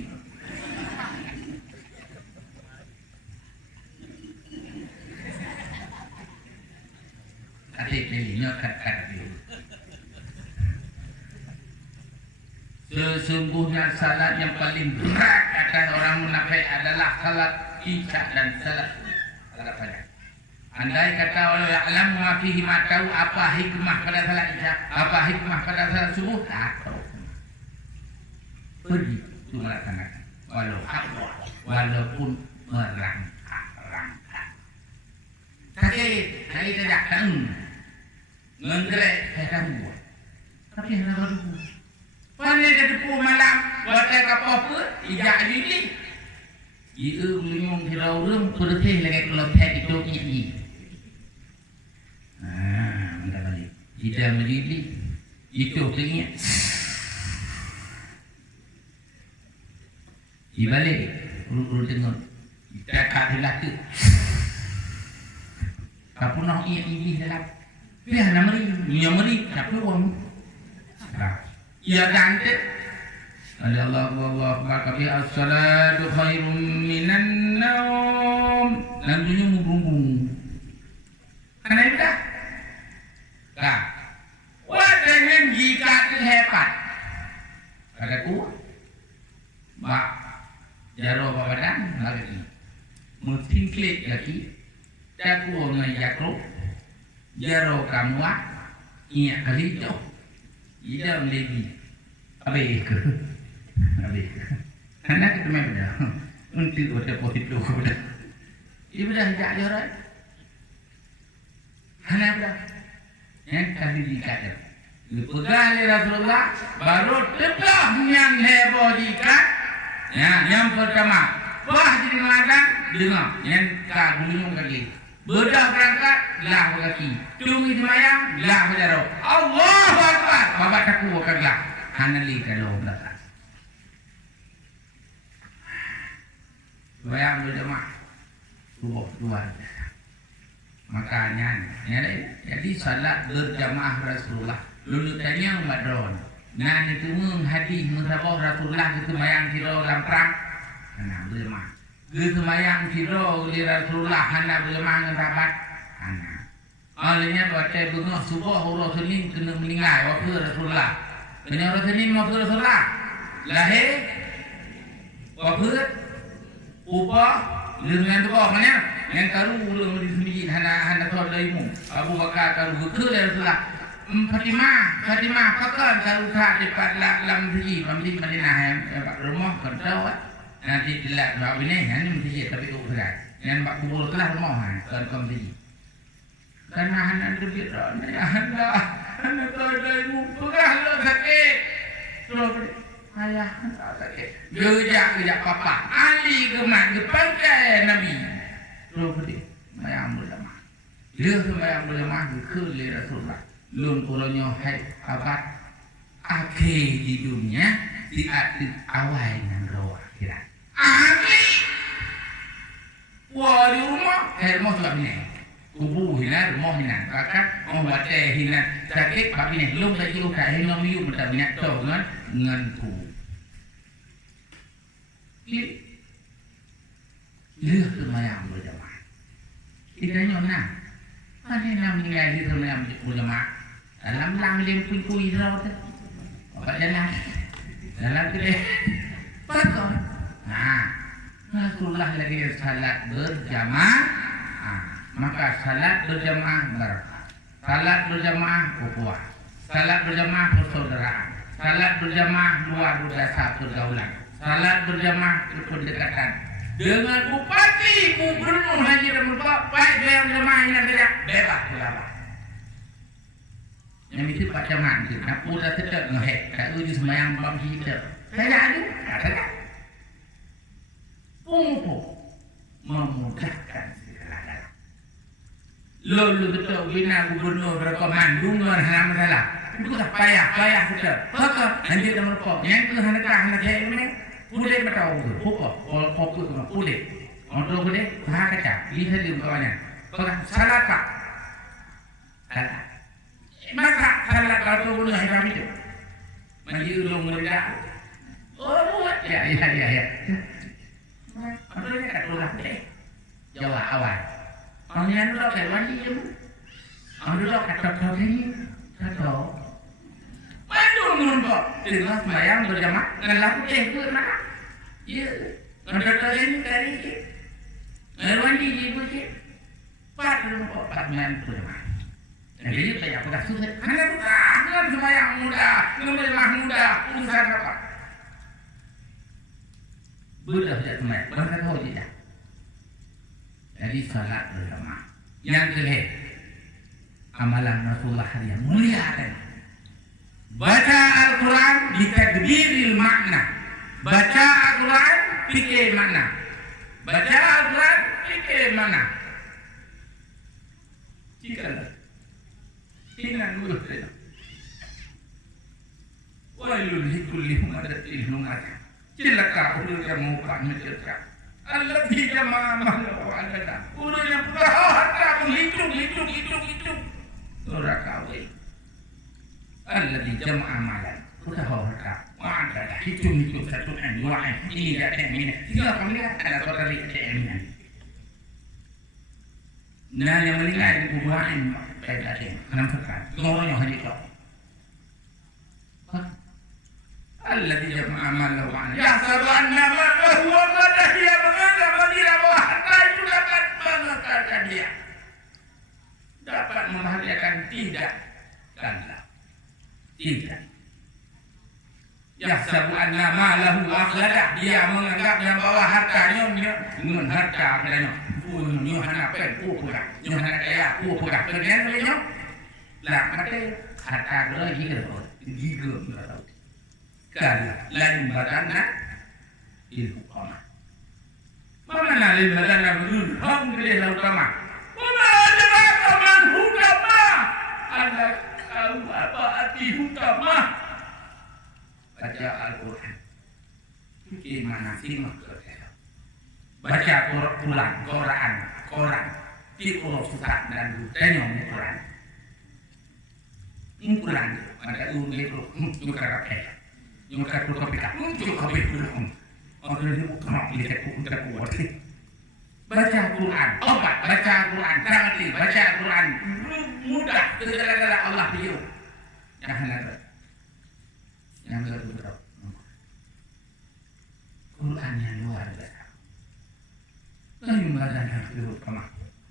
Adik belinya kat dia. Sesungguhnya salat yang paling berat atas orang munafik adalah salat isya' dan salat fajr. Andai kata Allah ya'lam ma fihi ma tahu apa hikmah pada salat isya', apa hikmah pada salat subuh, tak tahu. Pergi itu melaksanakan walaupun merangkak. Sakit, saya tidak tahu. Menggerak saya tahu. Tapi hendak tahu. Pandai dia depu malam, buat apa-apa, ijak diri. Ia menyong hirau rum pertih lagi kalau tak itu ini. Enggak balik. Tidak berdiri. Itu tengok. Di balik, urut tengok. Tak kalah tu. Kapu nak ini dalam. Biar nak meri, tak perlu. Ia ganti. Allah Akbar. As-salatu khairum minan naum. Lagunya mubung-bung. Ada tak? Tak. Wah, dengan jika terhebat. Kataku, mak jaro badan lagi. Mungkin klik lagi. Taku orang jakro. Jaro kamu iya kali itu. Ida lagi. Abe ke. Anak itu memang dah. Untuk ada positif dah. Ibu dah tak jarak. Anak dah. Yang kali dikat. Dipegang oleh Rasulullah baru tetap yang heboh dikat. Ya, yang pertama. Wah jadi mengatakan dengar. Yang kagum kaki. Bedah berangkat lah kaki. Cumi semayang lah berjaro. Allahu Akbar. Bapak takut kagak. Hanali kalau belakang. Bayang berjemaah. Subuh luar biasa. Makanya, jadi salat berjamaah Rasulullah. Lulu tanya Umat Dron. Nah itu hadis musabah Rasulullah itu bayang kira dalam perang. Karena berjemaah. Itu bayang kira oleh Rasulullah. Karena berjemaah dengan sahabat. Karena. Olehnya baca bunga subuh Rasulullah kena meninggal waktu Rasulullah. Kena Rasulullah waktu Rasulullah. Lahir. Waktu. Upah dengan tu orangnya yang taruh ulang di sini hana tahu dari mu Abu Bakar taruh ke dari Rasulullah Fatimah pakai taruh tak dekat dalam sini di Madinah rumah kerja nanti dilak bawa ini hanya mesti tapi tu berat yang bak kubur telah rumah kan kamu sini karena hana lebih hana tahu dari mu pegang lo sakit ayah gejak papa Ali ke mak ke pakai Nabi lu putih mayang berjamaah dia sembahyang berjamaah ke Rasulullah lun pulanyo hai abad akhir di dunia di awal yang roh akhirat akhir wah di rumah rumah tu ni kubu hina rumah hina kakak orang baca hina sakit babi ni lum lagi ukai hina miu macam ni tu ngan ku dia sembahyang berjamaah tidak nyona mana yang meninggal di sembahyang berjamaah dalam lang kui rau tu apa dalam kedai pakon Rasulullah lagi salat berjamaah maka salat berjamaah barakah salat berjamaah ukhuwah salat berjamaah persaudaraan salat berjamaah luar biasa pergaulan salat berjamaah kedekatan dengan bupati gubernur haji dan baik berjamaah ini tidak bebas ulama yang itu Pak Camat aku dah sedap ngehek kat uji sembahyang bang kita saya ada kata untuk memudahkan segala-galanya lalu betul bina gubernur berkomandung dengan masalah itu tak payah betul maka nanti dia merokok yang itu hendak ini boleh bertahu pokok fokus sama boleh untuk boleh bahasa kaca lihat di bawahnya salah tak salah maka salah kalau boleh hitam itu menjadi ulung mulia buat ya Maksudnya kat orang deh Jawa awal orang yang duduk kat wali je orang duduk kat tok-tok ni tok bandung menumpuk tengah sembahyang berjamaah dengan laku ke mana ya orang tok-tok ni dari ke dengan wali je pun ke pat menumpuk pat main berjamaah dan dia juga yang dah susah dengan sembahyang muda dengan berjamaah muda urusan apa Buddha tidak semai, bangsa tahu tidak. Jadi salat berjamaah. Yang kelih, amalan Rasulullah yang mulia tadi. Baca Al-Quran ditadbiril makna. Baca Al-Quran fikir makna. Baca Al-Quran fikir makna. Jikalau ingat dulu saja. Wailul likulli humadatil lumazah. Celaka urus yang mukanya celaka. Allah tidak mahu Allah. Urus yang putar harta pun hitung. Surah kawin. Allah tidak amalan. Putar harta. Ada hitung satu dua ini ada ini. Tiga kali ada total ini. Nah yang meninggal di kuburan ada 6 perkara. Orang yang hadir kau. الذي جمع ماله وعمله يحسب أن ماله وماله dia mengira bahwa harta itu dapat membahagiakan dia dapat membahagiakan tidak yahsabu anna malahu akhladah dia menganggapnya bahwa hartanya dengan harta padanya nyo hana pen pura nyo hana kaya pura kemudian beliau lah mate harta gila Kala lain badana il hukama. Mana lain badana dulu? Ham gede hukama. Mana ada man hukama? Anda tahu apa arti hukama? Baca Al-Quran. Gimana sih maksudnya? Baca Quran. Di Quran susah dan tanyong Quran. Quran ada itu juga rakyat. Yung kartu kapita, yung kapit dulu. Orang ini bukan lihat untuk kuat. Baca Quran, obat baca Quran, berarti baca Quran mudah segala-gala Allah beliau. Jangan yang betul. Quran yang luar biasa. Lain badan yang kedua kama.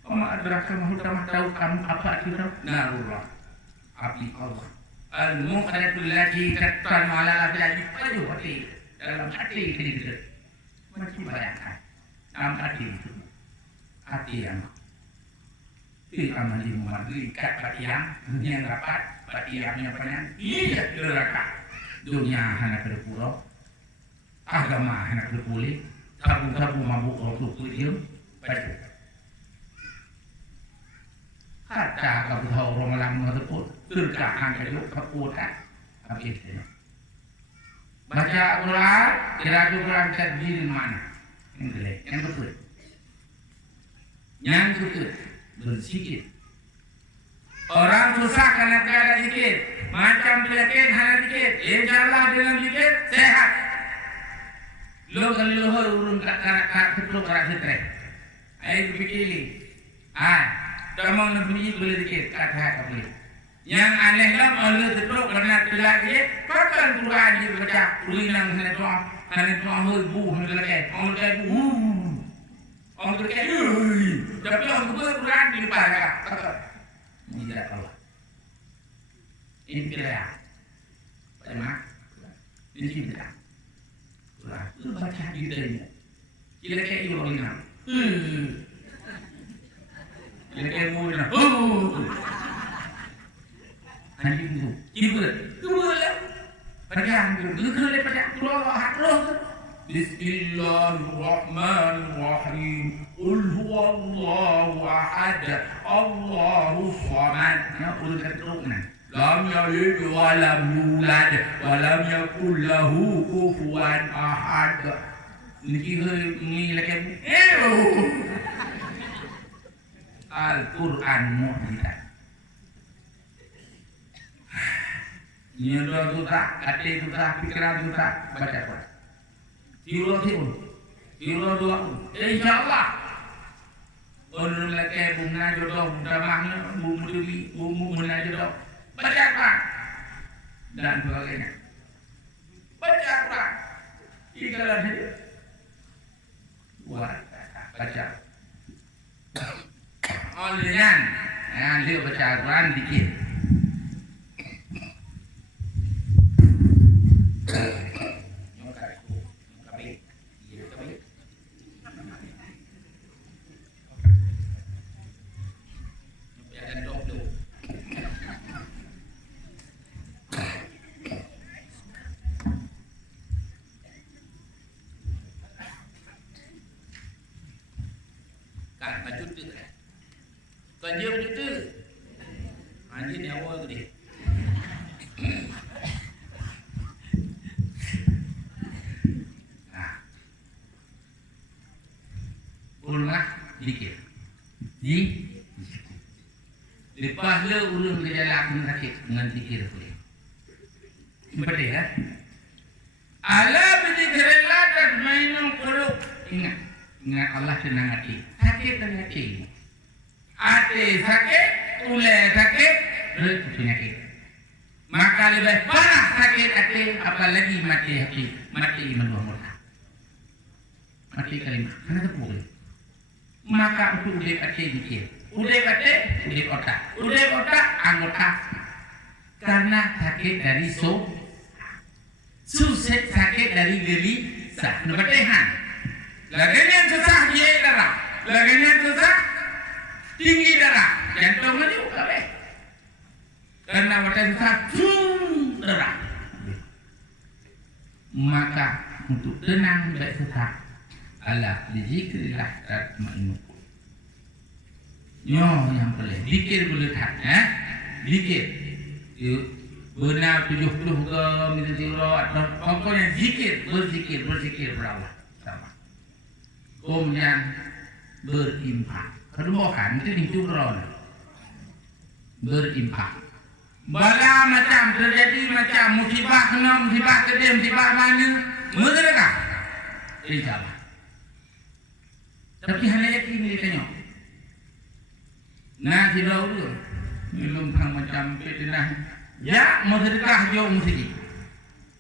Kama adraka mahutama tahu kamu apa itu? Narullah. Api Allah. Al-muqadatul lati tattan ala abdi pada hati dalam hati kita masih bayangkan dalam hati itu hati yang amali mumadlikat hati yang rapat hati yang penyan iya neraka dunia hana berpura agama anak boleh tabu-tabu mabuk waktu kuliah baca kata kau tahu orang malam tersebut terkahan kedua kekuatan apa itu baca Quran kira Quran terdiri mana yang betul berzikir orang susah karena tiada zikir macam penyakit hanya zikir insyaallah dengan zikir sehat lo kalau lo urun kat ketuk kat stres ai fikiri kamu nak beli boleh zikir kata boleh yang aneh lah kalau ketuk karena tidak zikir pakai Quran dia baca ulingan hanya doa bu hanya lagi orang lagi orang lagi tapi orang Quran di depan ini tidak Allah ini tidak bagaimana ini tidak itu baca judulnya kira-kira itu orang kira-kira mudah nanti itu lah baca itu boleh baca Allah Bismillahirrahmanirrahim Qul huwallahu ahad Allahus samad udah ketukna lam yalid wa lam yulad wa lam yakul lahu kufuwan ahad niki ni lagi Al-Quran mukjizat ni dua juta hati juta pikiran juta baca Quran Tiro dua insyaallah orang lagi bunga jodoh damahnya bumbu jodoh baca Quran dan sebagainya baca Quran ikalah saja buat baca olehnya dia baca Quran dikit Kan dia berjuta anjir nyawa tu dia ulmah dikir lepas le urun gejala kena sakit dengan dikir boleh betul ya ala bidzikrillah tatma'innul qulub ingat Allah senang hati sakit dan hati hati sakit, ulai sakit, penyakit. Maka lebih parah sakit hati, apalagi mati hati, mati iman wa murtad. Mati kalimah, karena itu boleh. Maka untuk udai hati dikir, udai otak, anggota. Karena sakit dari susah sakit dari gelisah, nubatihan. Lagi yang susah dia darah, lagi yang susah tinggi darah, jantungnya juga baik. Karena badan susah, darah. Maka untuk tenang baik susah, Allah dizikrillah tatma'innul qulub. Yang boleh, zikir boleh tak? Zikir. Benar 70 ke minta tirat, pokoknya zikir, berzikir berawal sama. Kemudian berimpak. Kedua kan itu diturun berimpak. Bala macam terjadi macam musibah kena musibah kedem musibah mana mereka. Insyaallah. Tapi hanya yakin dia tanya. Nah tidak urus belum tang macam fitnah. Ya sedekah jo mesti.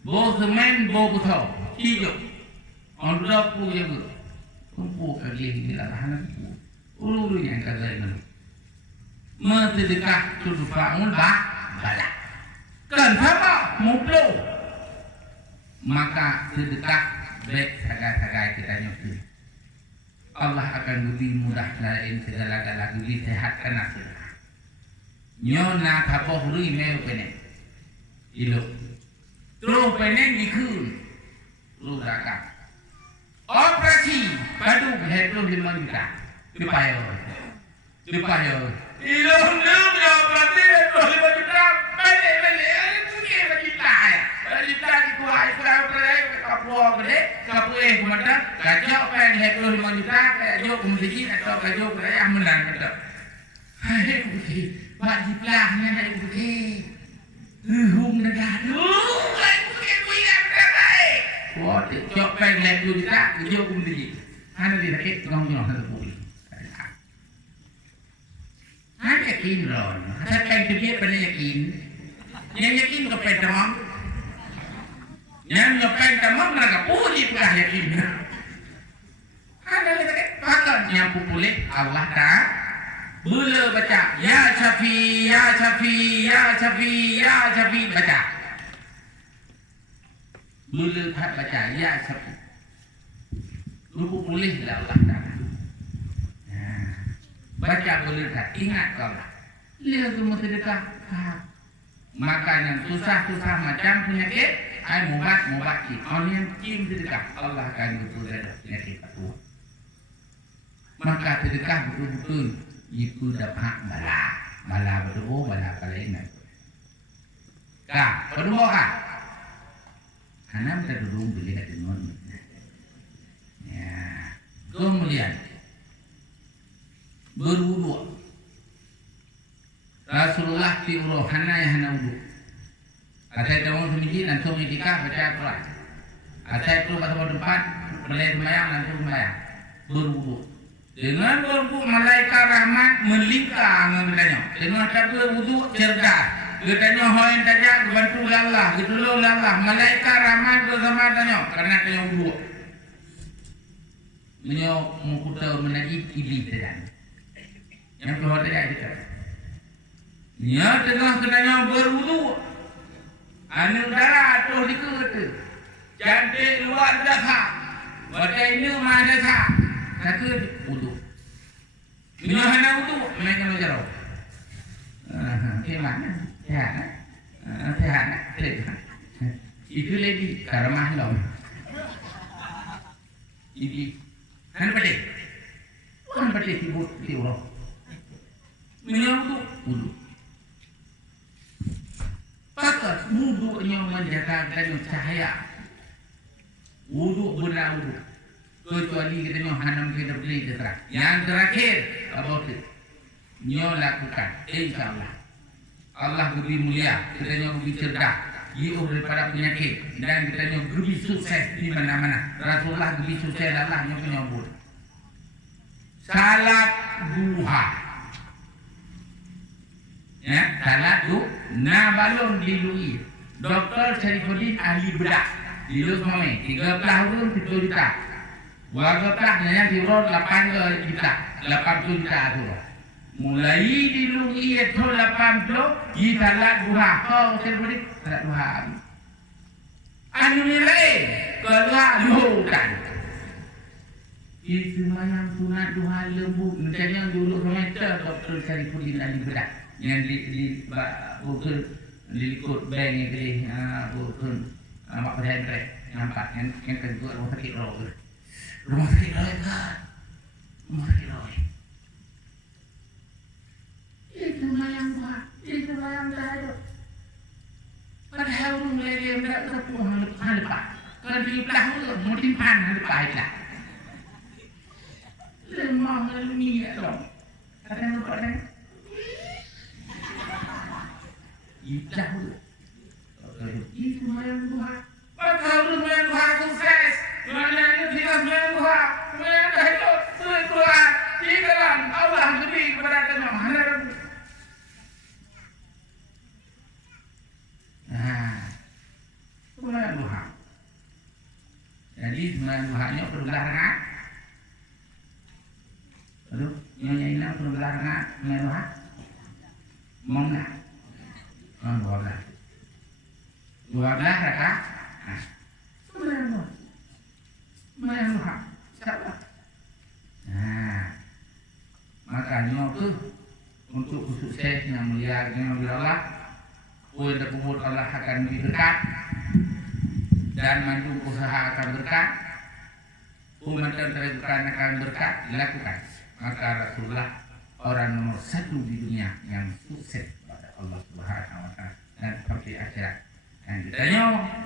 Bo semen bo buto hijau. Ondra pu je bu. Kumpu kali ni lah hana. Ulu yang kata ini, sedekah tujuan bala. Kan sama muplo, maka sedekah baik sagai kita nyuci. Allah akan lebih mudah narain segala-gala lebih sehatkan sedekah. Nyona tapoh rui meu pene, ilo. Terus pene dikun, Lu dagang. Operasi padu hektar 5 juta. Dibayar. Ilmu dia berarti hektar 5 juta. Balik. Itu ke juta ya. Juta itu ai kurang berai kapur gede, kapur kumata. Kacau pen hektar 5 juta, kacau kumdiki atau kacau berai menang kata. Hai kuki, bak jiplahnya dari kuki. Hum negara. Ai kuki kuian berai. Wah, cok pen hektar juta, kacau kumdiki. Hana dia sakit ngomong satu puli. Hana yakin ron. Saya pen dia pen yakin. Yang yakin ke pen tamam. Yang pen tamam mereka puli pula yakin. Hana dia sakit. Bahkan yang pupuli Allah tak. Bila baca ya Syafi baca. Bila tak baca ya Syafi. Lu boleh lah Allah Ta'ala. Baca boleh tak? Ingat kau lah. Lihat semua sedekah. Makanan susah-susah macam penyakit. Ai mubat cik. Orang yang cim sedekah. Allah akan betul ada penyakit itu. Maka sedekah betul-betul. Itu dapat bala. Bala betul. Bala kalian. Kak, kedua kak. Karena kita duduk beli kat dengar. Ya. Kemudian berwudu. Rasulullah fi rohana ya hana wudu. Atai tawon semiji langsung itikaf baca Al-Quran. Atai itu kat tempat mulai sembahyang langsung sembahyang. Berwudu. Dengan berwudu malaikat rahmat melingkar dengan katanya. Dengan kata wudu cerdas. Katanya hoin saja bantu Allah, ditolong Allah. Malaikat rahmat bersama tanya karena tanya wudu. Beliau mengkuta menajib iblis sedang. Yang keluar dari kita. Dia tengah kenanya berwudu. Anu darah atuh dikata. Cantik luar biasa. Baca ini mana sah. Kata wudu. Beliau hanya wudu. Mereka menjarau. Gimana? Sehat. Itu lagi karamah dong. Ini. Kan pada sibuk di Allah. Menyambut wudu. Pakat wudu yang menjadikan cahaya. Wudu benar wudu. Kecuali kita nyoh hanam kita beli terang. Yang terakhir apa itu? Nyoh lakukan. InsyaAllah. Allah lebih mulia. Kita nyoh lebih cerdas. Jauh daripada penyakit. Dan kita nyoh lebih sukses di mana-mana. Rasulullah lebih sukses Allah yang menyambut. Salat duha. Ya, salat duha. Na balon dilui. Doktor Syarifuddin ahli bedah. Dilus mame 13 tahun 7 juta. Warga pelaknya yang dirol 8 juta. 80 juta tu. Mulai dilui itu 80 di salat duha. Oh, Syarifuddin salat duha. Anu nilai keluar luhukan. Itu yang sunat duha lembu. Macam yang dulu komentar Dr. Syarifuddin ahli bedah. Yang bukan dilikut bank yang pilih bukan mak pesantren nampak yang kedua rumah sakit roh kan rumah sakit roh itu mayang dah padahal orang lagi yang tak terpuh halepak kalau dipelah mau timpan halepak itulah lemah lalu dong kata nampak kan Ijah itu mayang duha. Padahal mayang duha sukses. Mana itu tidak mayang duha. Mayang duha itu sulit keluar. Jikalan Allah lebih kepada kita. Mayang duha. Jadi mayang duhanya berbelah rengat. Lalu nyonya ina berbelah rengat mayang duha. Mengah. 12 rakaat. Menuha. Siapa? Nah, makanya tu untuk sukses yang mulia dengan Allah, kuih dan kubur Allah akan lebih dekat. dan mandu usaha akan berkah, umat terbukaan akan berkah, dilakukan. Maka Rasulullah orang nomor 1 di dunia yang sukses pada Allah Subhanahu wa Ta'ala dan seperti akhirat. Dan ditanya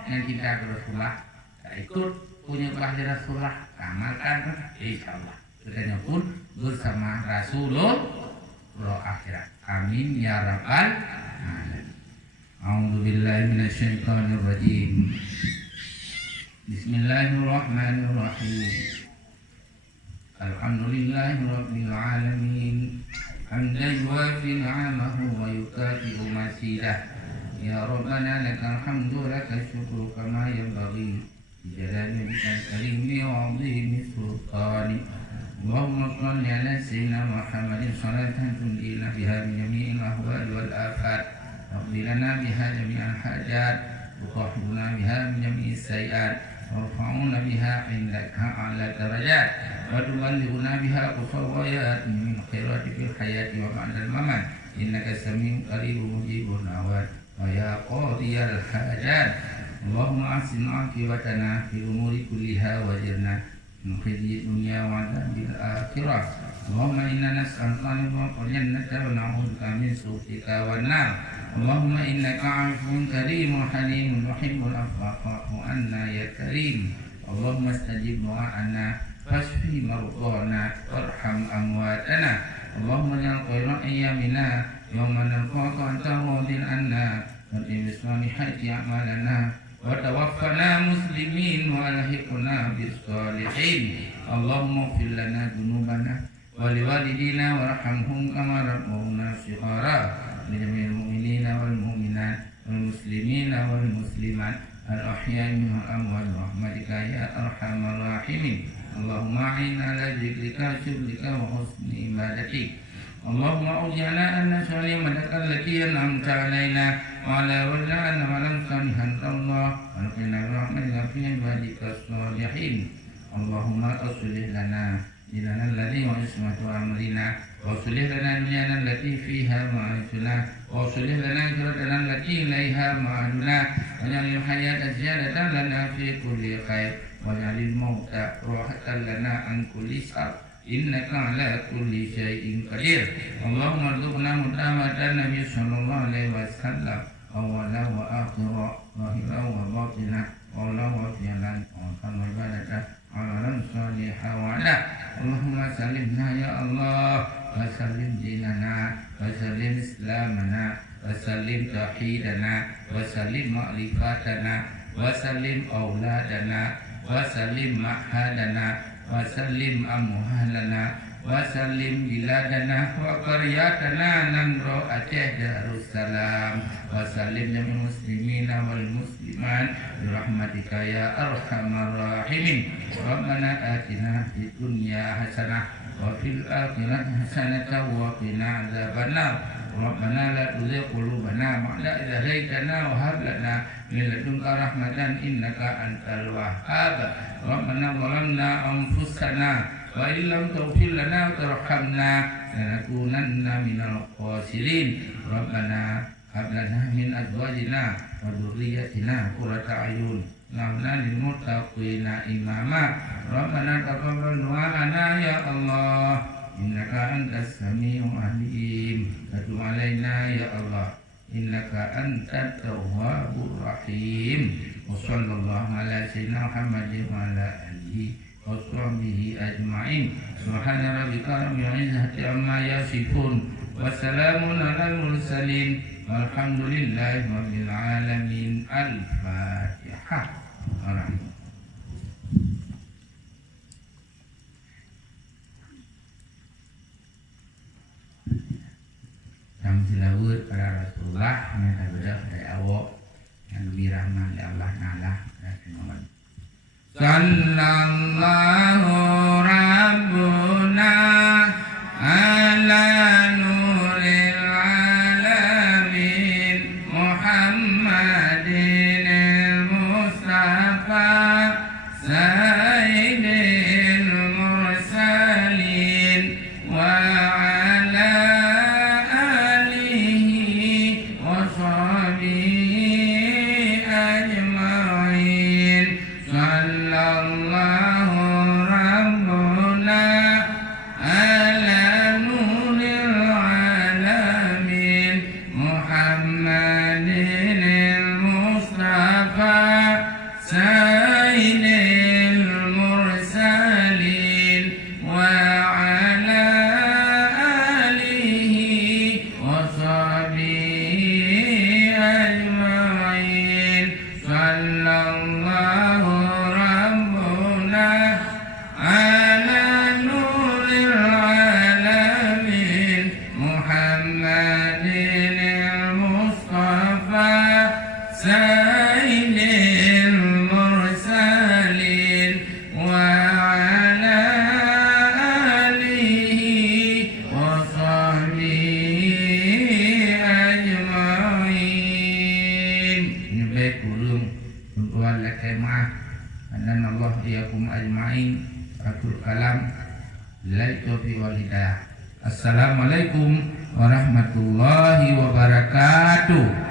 yang cinta ke Rasulullah, tak ikut punya bahasa Rasulullah, amalkan insyaallah. Ditanya pun bersama Rasulullah akhirat. Amin ya rabbal alamin. A'udzu billahi minasyaitonir rajim. Bismillahirrahmanirrahim. Alhamdulillahi rabbil alamin. Hamdan yuwafi ni'amahu wa yukafi'u masidah. Ya Rabbana lakal hamdu lakal syukru kama yanbaghi li jalali wajhikal karimi wa 'azimi sultani. Allahumma shalli ala sayyidina Muhammadin salatan tunjina biha min jami'il ahwali wal afat. واغفر لنا بها جميع الحاجات وتطهرنا بها من جميع السيئات وارفعنا بها عندك أعلى الدرجات وتبلغنا بها أقصى الغايات من الخيرات في الحياة وبعد الممات إنك سميع قريب مجيب الدعوات ويا قاضي الحاجات اللهم أحسن عاقبتنا في الأمور كلها وأجرنا من خزي الدنيا وعذاب الآخرة اللهم إنا نسألك الجنة ونعوذ بك من سخطك والنار اللهم إنك عفو كريم حليم تحب العفو فاعف عنا يا كريم اللهم استجب دعاءنا واشف مرضانا وارحم أمواتنا اللهم اجعل خير أيامنا يوم نلقاك وأنت راض عنا واتم بالصالحات أعمالنا وتوفنا مسلمين والحقنا بالصالحين اللهم اغفر لنا ذنوبنا ولوالدينا وارحمهم كما ربونا صغارا لجميع المؤمنين والمؤمنات والمسلمين والمسلمات الأحياء منهم والأموات برحمتك يا أرحم الراحمين اللهم أعنا على ذكرك وشكرك وحسن عبادتك اللهم أوزعنا أن نشهد نعمتك التي أنعمت علينا وعلى ولدنا ولم صالحا الله ونقنا برحمتك في عبادك الصالحين اللهم أصلح لنا ديننا الذي وعصمة أمرنا واصلح لنا دنيانا التي فيها معاشنا واصلح لنا آخرتنا التي إليها معادنا واجعل الحياة زيادة لنا في كل خير واجعل الموت راحة لنا عن كل شر إنك على كل شيء قدير اللهم ارزقنا متابعة النبي صلى الله عليه وسلم أولا وآخرا ظاهرا وباطنا قولا وفعلا وقولا وعبادة عملا صالحا وعلا اللهم سلمنا يا الله وسلم ديننا وسلم إسلامنا وسلم توحيدنا وسلم معرفتنا وسلم أولادنا وسلم معهدنا وسلم أموالنا وسلم بلادنا وقرياتنا نمر أتيه دار السلام وسلم جميع المسلمين والمسلمات برحمتك يا أرحم الراحمين ربنا آتنا في الدنيا حسنة وفي الآخرة حسنة وقنا عذاب النار ربنا لا تزغ قلوبنا بعد إذ هديتنا وهب لنا من لدنك رحمة إنك أنت الوهاب ربنا ظلمنا أنفسنا وإن لم تغفر لنا وترحمنا لنكونن من الخاسرين ربنا هب لنا من أزواجنا وذريتنا قرة أعين واجعلنا للمتقين إماما ربنا تقبل دعاءنا يا الله إنك أنت السميع العليم وتب علينا يا الله إنك أنت التواب الرحيم وصلى الله على سيدنا محمد وعلى آله وصحبه أجمعين سبحان ربك رب العزة عما يصفون وسلام على المرسلين والحمد لله رب العالمين الفاتحة Yang silawut pada Rasulullah yang terbedak dari awak yang lebih rahmat dari Allah Ta'ala dan Muhammad Sallallahu Rabbuna ala nuril alamin Muhammadin al-Mustafa Sayyidil Mursalin wa ala alihi wa sahbihi ajma'in Ananallahu iyyakum ajma'in. Akhirul kalam. Billahi taufiq wal hidayah. Assalamualaikum warahmatullahi wabarakatuh.